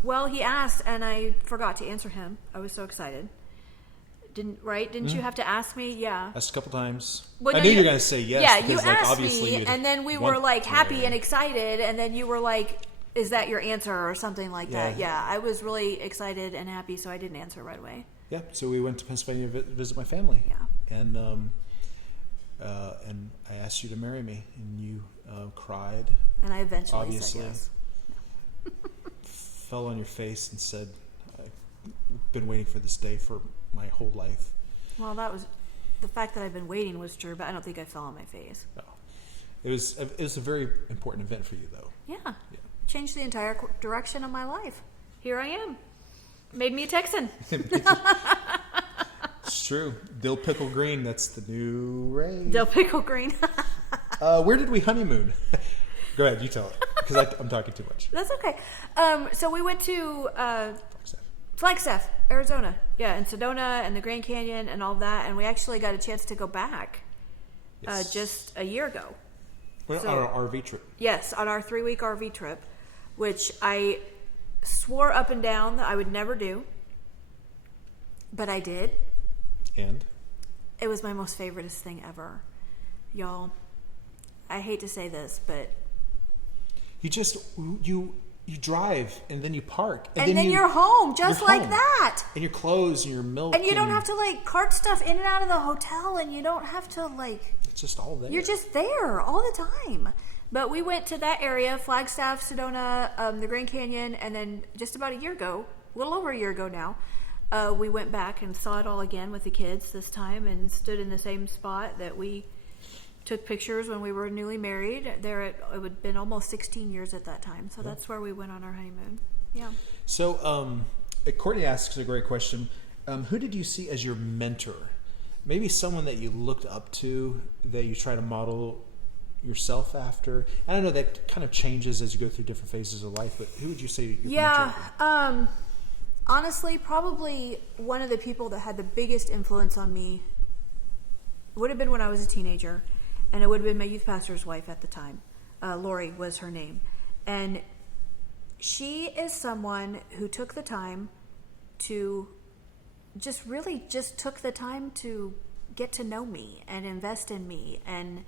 Well, he asked, and I forgot to answer him. I was so excited. Didn't you have to ask me? Yeah. Asked a couple times. Well, I knew you were going to say yes. Yeah, because, you asked obviously me, and then we were happy and excited, and then you were like, is that your answer or something like that? Yeah, I was really excited and happy, so I didn't answer right away. Yeah, so we went to Pennsylvania to visit my family. Yeah. And I asked you to marry me, and you cried. And I eventually obviously said yes. Fell on your face and said, I've been waiting for this day for my whole life. Well, that was the fact that I've been waiting was true, but I don't think I fell on my face. No. It was a very important event for you, though. Yeah. Changed the entire direction of my life. Here I am. Made me a Texan. It's true. Dill Pickle Green, that's the new rage. Dill Pickle Green. Where did we honeymoon? Go ahead, you tell it, because I'm talking too much. That's okay. So we went to Flagstaff, Arizona. Yeah, and Sedona and the Grand Canyon and all that, and we actually got a chance to go back just a year ago. On our RV trip. Yes, on our 3-week RV trip, which I swore up and down that I would never do, but I did. And? It was my most favoriteest thing ever. Y'all, I hate to say this, but... You drive, and then you park. And then you're home, just like that. And your clothes, and your milk. And you don't have to, cart stuff in and out of the hotel, and you don't have to, It's just all there. You're just there all the time. But we went to that area, Flagstaff, Sedona, the Grand Canyon, and then just about a little over a year ago now, we went back and saw it all again with the kids this time and stood in the same spot that we took pictures when we were newly married. It would have been almost 16 years at that time. So that's where we went on our honeymoon. Yeah. So Courtney asks a great question. Who did you see as your mentor? Maybe someone that you looked up to, that you try to model yourself after. I don't know, that kind of changes as you go through different phases of life, but who would you say your mentor? Honestly, probably one of the people that had the biggest influence on me would have been when I was a teenager, and it would have been my youth pastor's wife at the time. Lori was her name. And she is someone who took the time to just took the time to get to know me and invest in me. And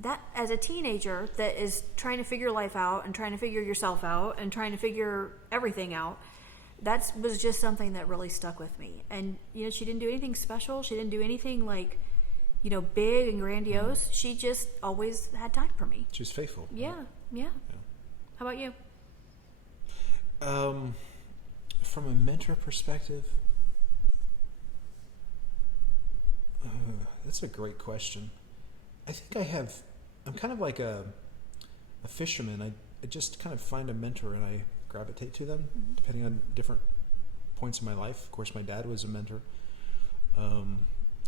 that, as a teenager that is trying to figure life out and trying to figure yourself out and trying to figure everything out, that was just something that really stuck with me. And, she didn't do anything special. She didn't do anything like, big and grandiose. She just always had time for me. She was faithful. Yeah. How about you? From a mentor perspective, that's a great question. I think I'm kind of like a fisherman. I just kind of find a mentor and I gravitate to them, depending on different points in my life. Of course, my dad was a mentor.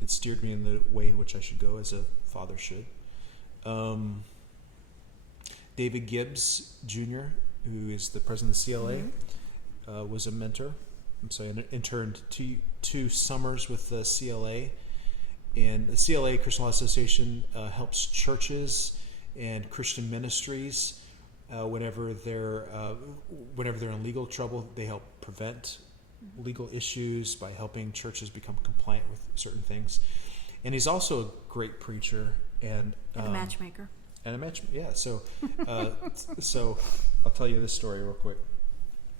It steered me in the way in which I should go, as a father should. David Gibbs Jr., who is the president of the CLA, was a mentor. So I interned two summers with the CLA. And the CLA, Christian Law Association, helps churches and Christian ministries whenever they're in legal trouble. They help prevent legal issues by helping churches become compliant with certain things. And he's also a great preacher and a matchmaker. So I'll tell you this story real quick.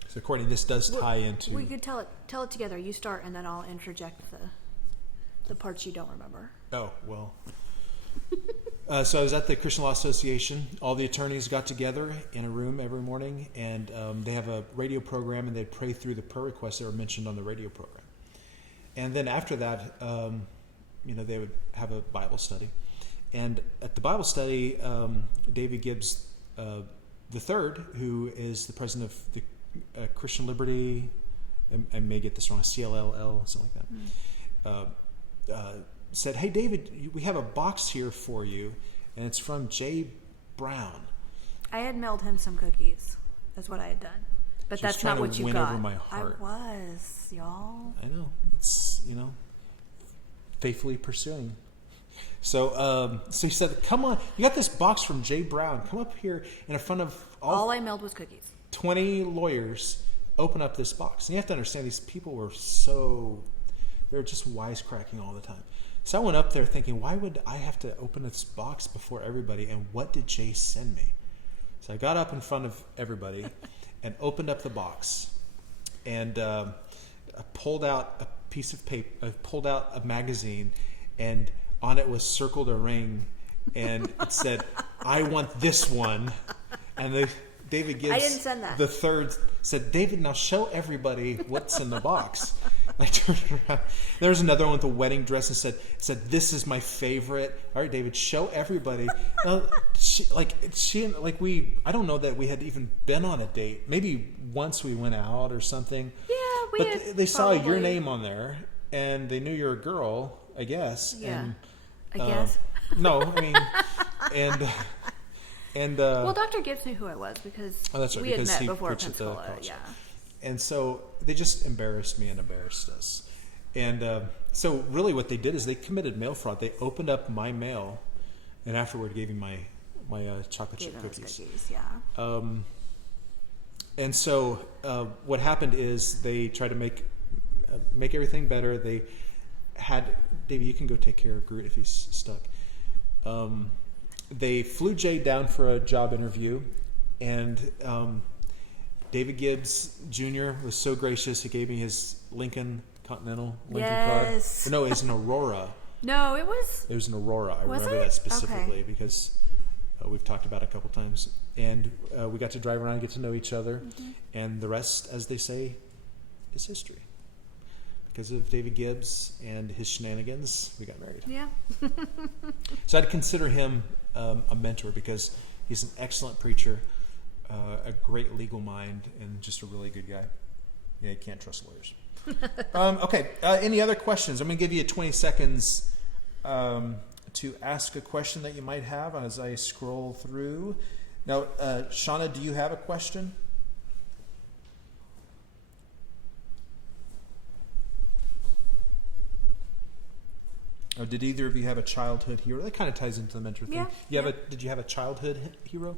So Courtney, this does tie into. We could tell it together. You start, and then I'll interject the parts you don't remember. Oh well. So I was at the Christian Law Association. All the attorneys got together in a room every morning, and they have a radio program, and they'd pray through the prayer requests that were mentioned on the radio program. And then after that, they would have a Bible study. And at the Bible study, David Gibbs the third, who is the president of the Christian Liberty, I may get this wrong, CLLL, something like that, said, "Hey, David, we have a box here for you, and it's from Jay Brown." I had mailed him some cookies. That's what I had done. But that's not what you got. Over my heart. I was, y'all. I know. It's, faithfully pursuing. So he said, "Come on, you got this box from Jay Brown. Come up here in front of all I mailed was cookies. 20 lawyers. Open up this box." And you have to understand, these people were they were just wisecracking all the time. So I went up there thinking, why would I have to open this box before everybody? And what did Jay send me? So I got up in front of everybody and opened up the box. And I pulled out a piece of paper, I pulled out a magazine, and on it was circled a ring. And it said, "I want this one." And David Gibbs, I didn't send that. The third, said, "David, now show everybody what's in the box." I turned around. There was another one with a wedding dress and said, "This is my favorite." "All right, David, show everybody." I don't know that we had even been on a date. Maybe once we went out or something. Yeah, they saw your name on there and they knew you were a girl, I guess. Yeah, and, I guess. No, I mean, and well, Dr. Gibbs knew who I was because we had met before Pensacola. Yeah. And so they just embarrassed me and embarrassed us. And so really what they did is they committed mail fraud. They opened up my mail and afterward gave me my chocolate chip cookies. Yeah. And so what happened is they tried to make everything better. They had, Davey, you can go take care of Groot if he's stuck. They flew Jay down for a job interview, and David Gibbs Jr. was so gracious. He gave me his Lincoln Continental car. No, it was an Aurora. No, it was. It was an Aurora. I was remember it? that specifically okay. Because we've talked about it a couple times, and we got to drive around and get to know each other, and the rest, as they say, is history. Because of David Gibbs and his shenanigans, we got married. Yeah. So I'd consider him a mentor because he's an excellent preacher, a great legal mind, and just a really good guy. Yeah, you can't trust lawyers. Okay, any other questions? I'm going to give you 20 seconds to ask a question that you might have as I scroll through. Now, Shauna, do you have a question? Or did either of you have a childhood hero? That kind of ties into the mentor thing. Yeah. Did you have a childhood hero?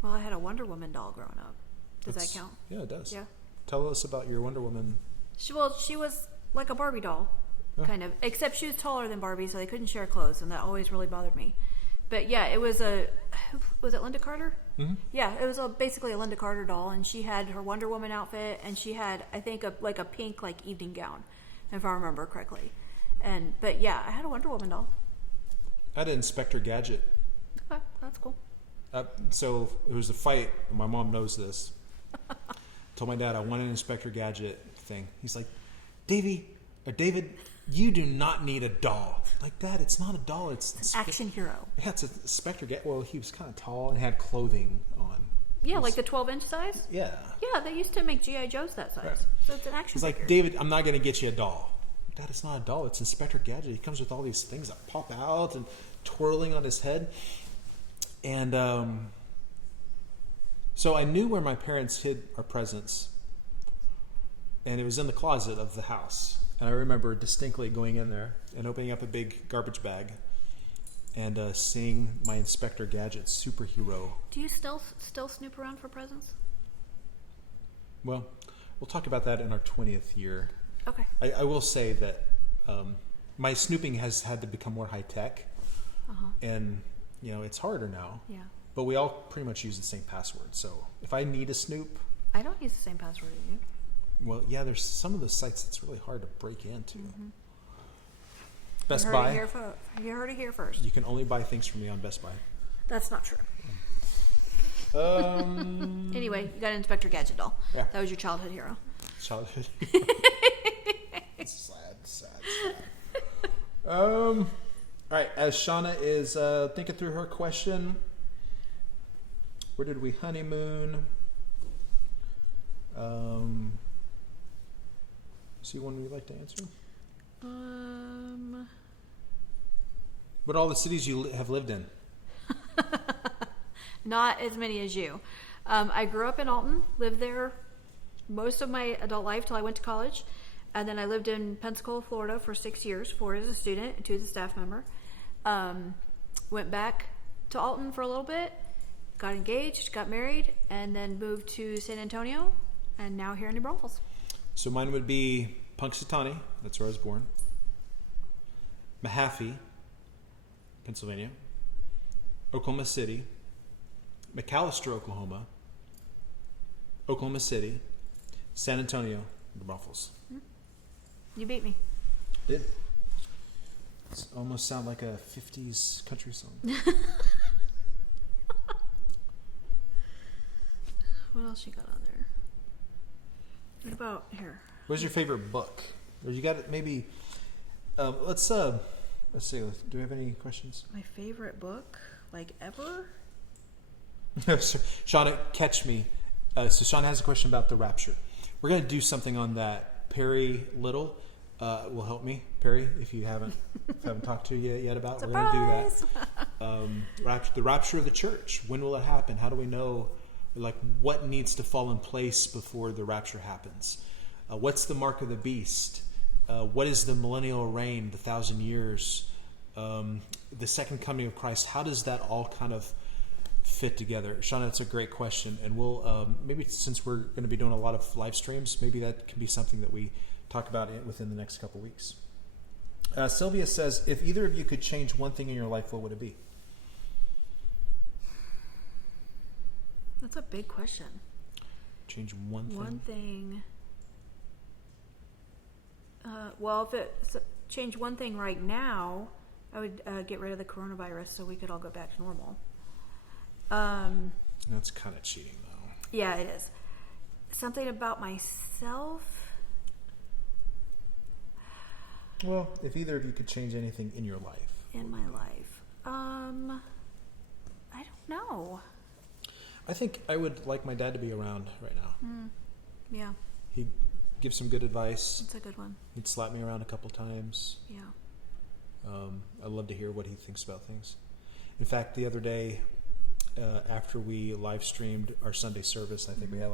Well, I had a Wonder Woman doll growing up. Does that count? Yeah, it does. Yeah. Tell us about your Wonder Woman. She was like a Barbie doll. kind of. Except she was taller than Barbie, so they couldn't share clothes, and that always really bothered me. But yeah, it was was it Linda Carter? Mm-hmm. Yeah, it was basically a Linda Carter doll, and she had her Wonder Woman outfit, and she had, I think, a pink evening gown, if I remember correctly. But yeah, I had a Wonder Woman doll. I had an Inspector Gadget. Okay, that's cool. So it was a fight. And my mom knows this. Told my dad I want an Inspector Gadget thing. He's like, David, you do not need a doll. Like, Dad, it's not a doll. It's an action hero. Yeah, it's a Inspector Gadget. Well, he was kind of tall and had clothing on. Yeah, like the 12-inch size? Yeah. Yeah, they used to make G.I. Joes that size. Right. So it's an action He's figure. like, David, I'm not going to get you a doll. Dad, it's not a doll. It's Inspector Gadget. He comes with all these things that pop out and twirling on his head. And so I knew where my parents hid our presents. And it was in the closet of the house. And I remember distinctly going in there and opening up a big garbage bag and seeing my Inspector Gadget superhero. Do you still snoop around for presents? Well, we'll talk about that in our 20th year. Okay. I will say that my snooping has had to become more high tech, and it's harder now. Yeah. But we all pretty much use the same password. So if I need a snoop, I don't use the same password as you. Well, yeah, there's some of those sites that's really hard to break into. Mm-hmm. Best Buy. You heard it here first. You can only buy things from me on Best Buy. That's not true. Anyway, you got an Inspector Gadget doll. Yeah. That was your childhood hero. Childhood. Sad. All right, as Shauna is thinking through her question, where did we honeymoon? See one we'd like to answer? What all the cities you have lived in? Not as many as you. I grew up in Alton, lived there most of my adult life till I went to college. And then I lived in Pensacola, Florida for 6 years, 4 as a student and 2 as a staff member. Went back to Alton for a little bit, got engaged, got married, and then moved to San Antonio, and now here in New Braunfels. So mine would be Punxsutawney, that's where I was born. Mahaffey, Pennsylvania. Oklahoma City. McAllister, Oklahoma City. San Antonio, New Braunfels. You beat me. Did. It almost sound like a 50s country song. What else you got on there? What about here? What's your favorite book? Or you got it maybe let's see, do we have any questions? My favorite book, ever? Shauna, catch me. So Shauna has a question about the rapture. We're going to do something on that. Perry Little will help me. Perry, if you haven't talked to you yet about, Surprise! We're going to do that. The rapture of the church. When will it happen? How do we know? What needs to fall in place before the rapture happens? What's the mark of the beast? What is the millennial reign, the 1,000 years? The second coming of Christ. How does that all kind of fit together? Shauna, that's a great question. And we'll, maybe since we're going to be doing a lot of live streams, maybe that can be something that we talk about within the next couple weeks. Sylvia says, if either of you could change one thing in your life, what would it be? That's a big question. Change one thing? One thing. Well, if it change one thing right now, I would get rid of the coronavirus so we could all go back to normal. That's kind of cheating, though. Yeah, it is. Something about myself. Well, if either of you could change anything in your life. In my life. I don't know. I think I would like my dad to be around right now. Yeah. He'd give some good advice. That's a good one. He'd slap me around a couple times. Yeah. I'd love to hear what he thinks about things. In fact, the other day, after we live streamed our Sunday service, I think we had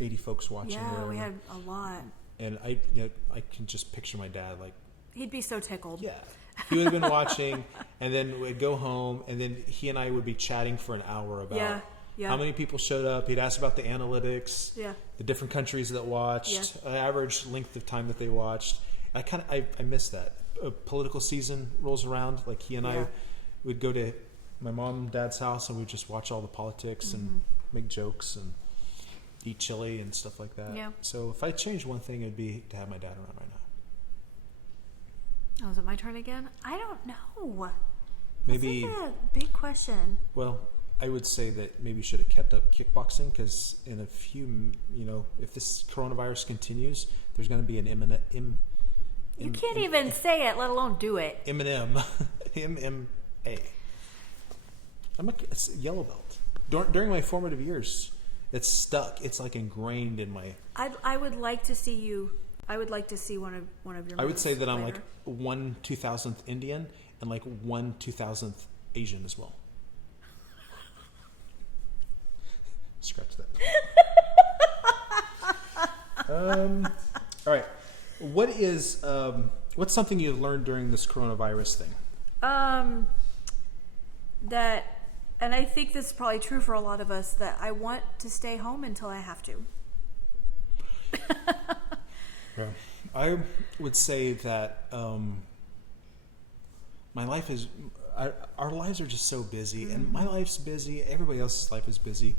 80 folks watching. Yeah, we had a lot. And I can just picture my dad he'd be so tickled. Yeah. He would have been watching, and then we'd go home, and then he and I would be chatting for an hour about Yeah. How many people showed up? He'd ask about the analytics, Yeah. the different countries that watched, the average length of time that they watched. I miss that. A political season rolls around, like he and I would go to my mom and dad's house and we'd just watch all the politics and make jokes and eat chili and stuff like that. Yeah. So if I changed one thing, it'd be to have my dad around right now. Oh, is it my turn again? I don't know. Maybe. That's like a big question. Well, I would say that maybe you should have kept up kickboxing, because in a few, if this coronavirus continues, there's going to be an imminent. You can't even say it, let alone do it. MMA. It's a yellow belt. During my formative years, it's stuck. It's like ingrained in my. I would like to see you. I would like to see one of your. I would say that I'm later. like 1/2000th Indian and like 1/2000th Asian as well. Scratch that. All right. What's something you've learned during this coronavirus thing? That, and I think this is probably true for a lot of us, that I want to stay home until I have to. Yeah. I would say that my life is. Our lives are just so busy, and my life's busy. Everybody else's life is busy.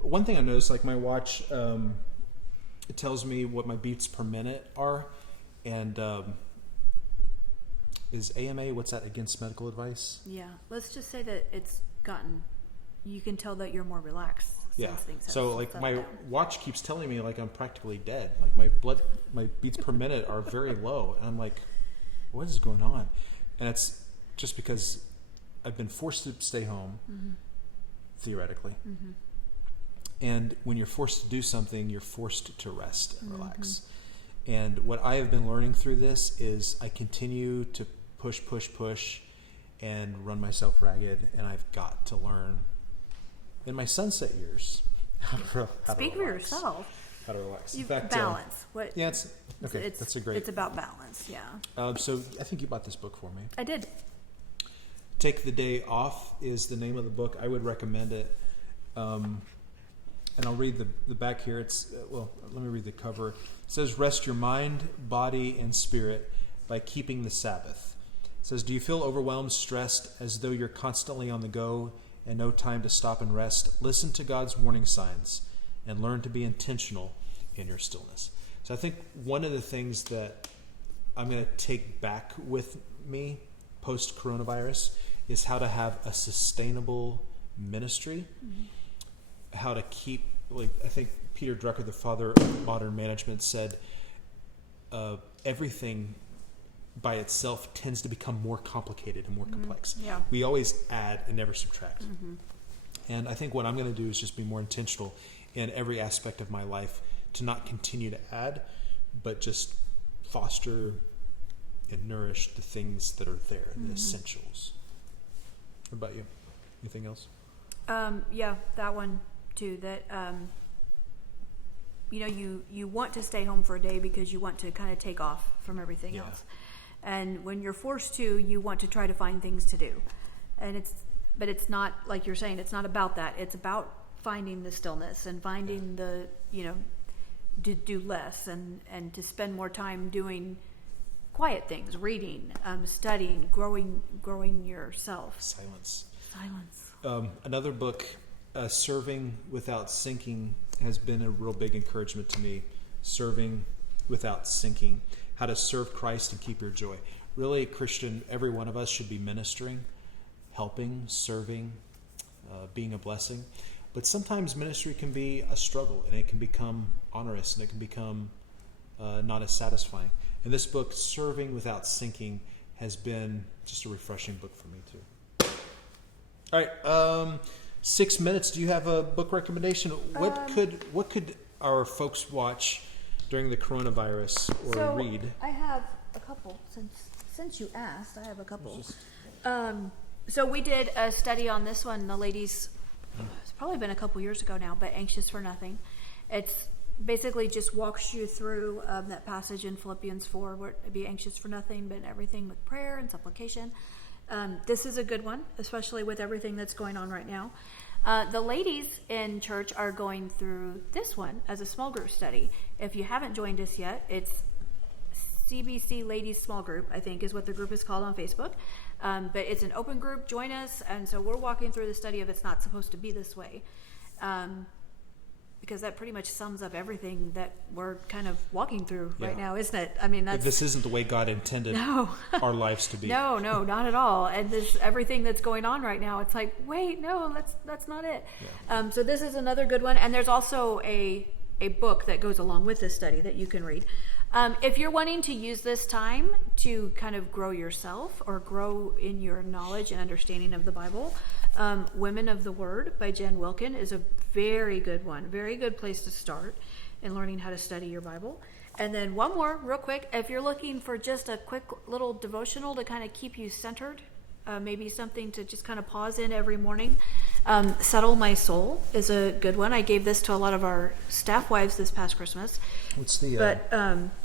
One thing I noticed, like my watch, it tells me what my beats per minute are, and is AMA, what's that, against medical advice? Yeah, let's just say that it's gotten. You can tell that you're more relaxed. Yeah. Things have So like my down. watch keeps telling me like I'm practically dead. Like my beats per minute are very low, and I'm like, what is going on? And it's just because I've been forced to stay home, theoretically. And when you're forced to do something, you're forced to rest and relax. And what I have been learning through this is I continue to push, and run myself ragged. And I've got to learn in my sunset years how to Speak for yourself. How to relax. You In fact, balance. yeah, it's okay. That's a great. It's about balance. Yeah. So I think you bought this book for me. I did. Take the Day Off is the name of the book. I would recommend it. And I'll read the back here. Let me read the cover. It says, "Rest your mind, body, and spirit by keeping the Sabbath." It says, "Do you feel overwhelmed, stressed, as though you're constantly on the go and no time to stop and rest? Listen to God's warning signs and learn to be intentional in your stillness." So I think one of the things that I'm going to take back with me post-coronavirus is how to have a sustainable ministry, how to keep, like I think Peter Drucker, the father of modern management, said everything by itself tends to become more complicated and more complex. Yeah. We always add and never subtract. And I think what I'm going to do is just be more intentional in every aspect of my life to not continue to add, but just foster and nourish the things that are there, the essentials. What about you? Anything else? Yeah, that one too. That you want to stay home for a day because you want to kind of take off from everything else. And when you're forced to, you want to try to find things to do. And it's not, like you're saying, it's not about that. It's about finding the stillness and finding the, to do less and to spend more time doing quiet things, reading, studying, growing yourself. Silence. Another book, Serving Without Sinking, has been a real big encouragement to me. Serving Without Sinking. How to serve Christ and keep your joy. Really, Christian, every one of us should be ministering, helping, serving, being a blessing. But sometimes ministry can be a struggle, and it can become onerous, and it can become not as satisfying. And this book, Serving Without Sinking, has been just a refreshing book for me too. All right, 6 minutes. Do you have a book recommendation? What could our folks watch during the coronavirus or read? I have a couple. Since you asked, I have a couple. So we did a study on this one. The ladies, it's probably been a couple years ago now, but Anxious for Nothing. It's basically just walks you through that passage in Philippians 4, where it be anxious for nothing, but everything with prayer and supplication. This is a good one, especially with everything that's going on right now. The ladies in church are going through this one as a small group study. If you haven't joined us yet, it's CBC Ladies Small Group, I think is what the group is called on Facebook. But it's an open group. Join us. And so we're walking through the study of It's Not Supposed to Be This Way. Because that pretty much sums up everything that we're kind of walking through right now, isn't it? I mean, this isn't the way God intended our lives to be. No, not at all. And this everything that's going on right now, it's like, wait, no, that's not it. Yeah. So this is another good one. And there's also a book that goes along with this study that you can read. If you're wanting to use this time to kind of grow yourself or grow in your knowledge and understanding of the Bible, Women of the Word by Jen Wilkin is a very good one. Very good place to start in learning how to study your Bible. And then one more, real quick. If you're looking for just a quick little devotional to kind of keep you centered, maybe something to just kind of pause in every morning, Settle My Soul is a good one. I gave this to a lot of our staff wives this past Christmas. What's the... But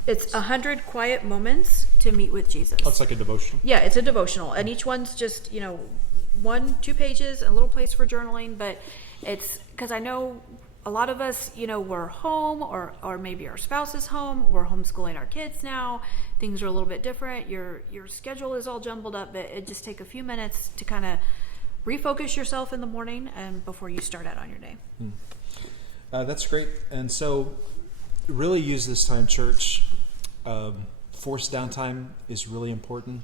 it's 100 quiet moments to meet with Jesus. Oh, it's like a devotional? Yeah, it's a devotional. And each one's just, 1-2 pages, a little place for journaling. But it's because I know a lot of us, we're home or maybe our spouse is home. We're homeschooling our kids now. Things are a little bit different. Your schedule is all jumbled up, but it just take a few minutes to kind of refocus yourself in the morning and before you start out on your day. That's great. And so really use this time, church. Forced downtime is really important.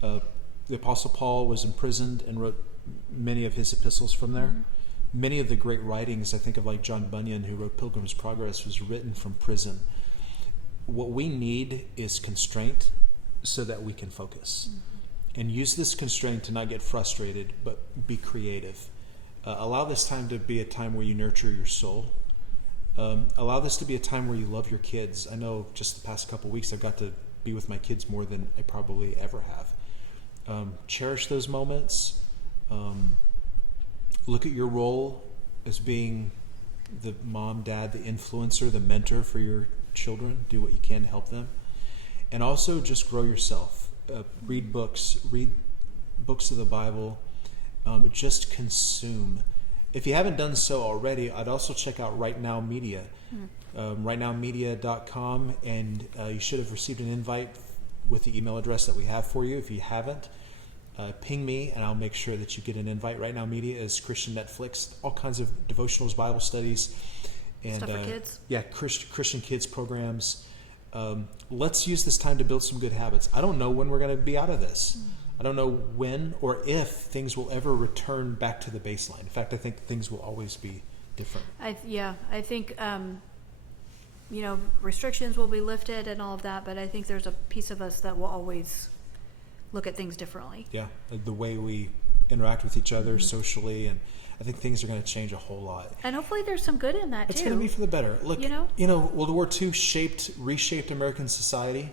The Apostle Paul was imprisoned and wrote many of his epistles from there. Mm-hmm. Many of the great writings, I think of like John Bunyan, who wrote Pilgrim's Progress, was written from prison. What we need is constraint so that we can focus. Mm-hmm. And use this constraint to not get frustrated, but be creative. Allow this time to be a time where you nurture your soul. Allow this to be a time where you love your kids. I know just the past couple weeks I've got to be with my kids more than I probably ever have. Cherish those moments. Look at your role as being the mom, dad, the influencer, the mentor for your children. Do what you can to help them. And also just grow yourself. Read books of the Bible. Just consume. If you haven't done so already, I'd also check out Right Now Media. rightnowmedia.com, and you should have received an invite with the email address that we have for you. If you haven't, ping me and I'll make sure that you get an invite. Right Now Media is Christian Netflix, all kinds of devotionals, Bible studies, and stuff for kids. Yeah, Christian kids programs. Let's use this time to build some good habits. I don't know when we're going to be out of this. I don't know when or if things will ever return back to the baseline. In fact, I think things will always be different. I think restrictions will be lifted and all of that, but I think there's a piece of us that will always look at things differently. Yeah, the way we interact with each other socially, and I think things are going to change a whole lot. And hopefully there's some good in that, it's too. It's going to be for the better. Look, World War II reshaped American society.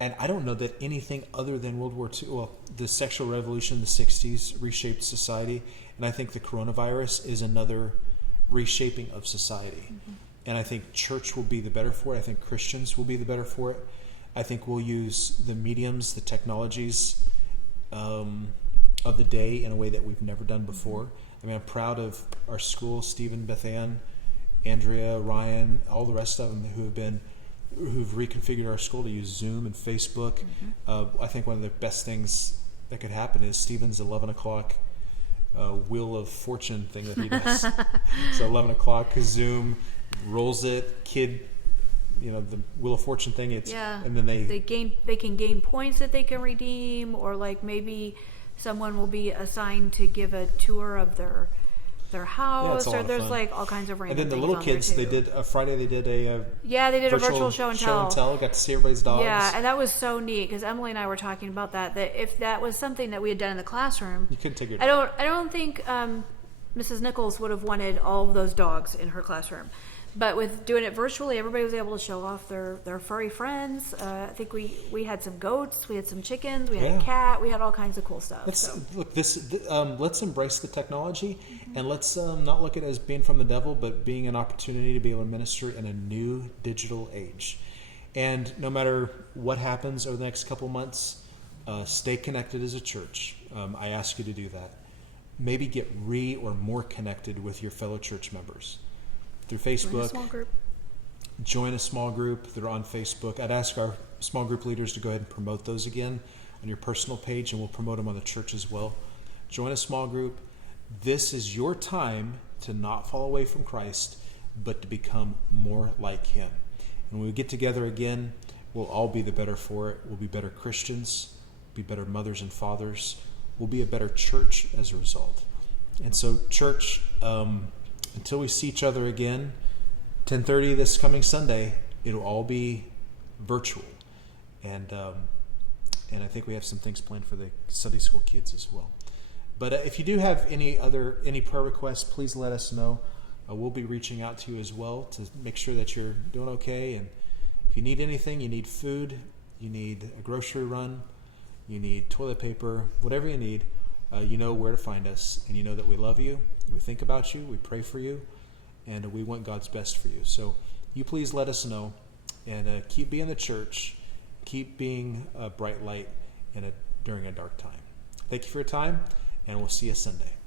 And I don't know that anything other than World War II, the sexual revolution in the 60s reshaped society. And I think the coronavirus is another reshaping of society. Mm-hmm. And I think church will be the better for it. I think Christians will be the better for it. I think we'll use the mediums, the technologies of the day in a way that we've never done before. Mm-hmm. I mean, I'm proud of our school, Stephen, Beth Ann, Andrea, Ryan, all the rest of them who've reconfigured our school to use Zoom and Facebook. Mm-hmm. I think one of the best things that could happen is Stephen's 11 o'clock Wheel of Fortune thing that he does. So 11 o'clock, Zoom, rolls it, kid, the Wheel of Fortune thing. And then they can gain points that they can redeem, or like maybe someone will be assigned to give a tour of their house, or there's like all kinds of random. And then the little kids, they did Friday. They did a virtual show and tell. Got to see everybody's dogs. Yeah, and that was so neat because Emily and I were talking about that. That if that was something that we had done in the classroom, you couldn't take your. I don't think Mrs. Nichols would have wanted all of those dogs in her classroom. But with doing it virtually, everybody was able to show off their furry friends. I think we had some goats, we had some chickens, we had a cat, we had all kinds of cool stuff. Let's embrace the technology, and let's not look at it as being from the devil, but being an opportunity to be able to minister in a new digital age. And no matter what happens over the next couple months, stay connected as a church. I ask you to do that. maybe get or more connected with your fellow church members through Join a Facebook. small group. Join a small group. They're on Facebook. I'd ask our small group leaders to go ahead and promote those again on your personal page, and we'll promote them on the church as well. Join a small group. This is your time to not fall away from Christ, but to become more like Him. And when we get together again, we'll all be the better for it. We'll be better Christians, be better mothers and fathers. We'll be a better church as a result. And so, church, until we see each other again, 10:30 this coming Sunday, it'll all be virtual. And I think we have some things planned for the Sunday school kids as well. But if you do have any prayer requests, please let us know. We'll be reaching out to you as well to make sure that you're doing okay. And if you need anything, you need food, you need a grocery run, you need toilet paper, whatever you need, you know where to find us. And you know that we love you, we think about you, we pray for you, and we want God's best for you. So you please let us know, and keep being the church, keep being a bright light during a dark time. Thank you for your time, and we'll see you Sunday.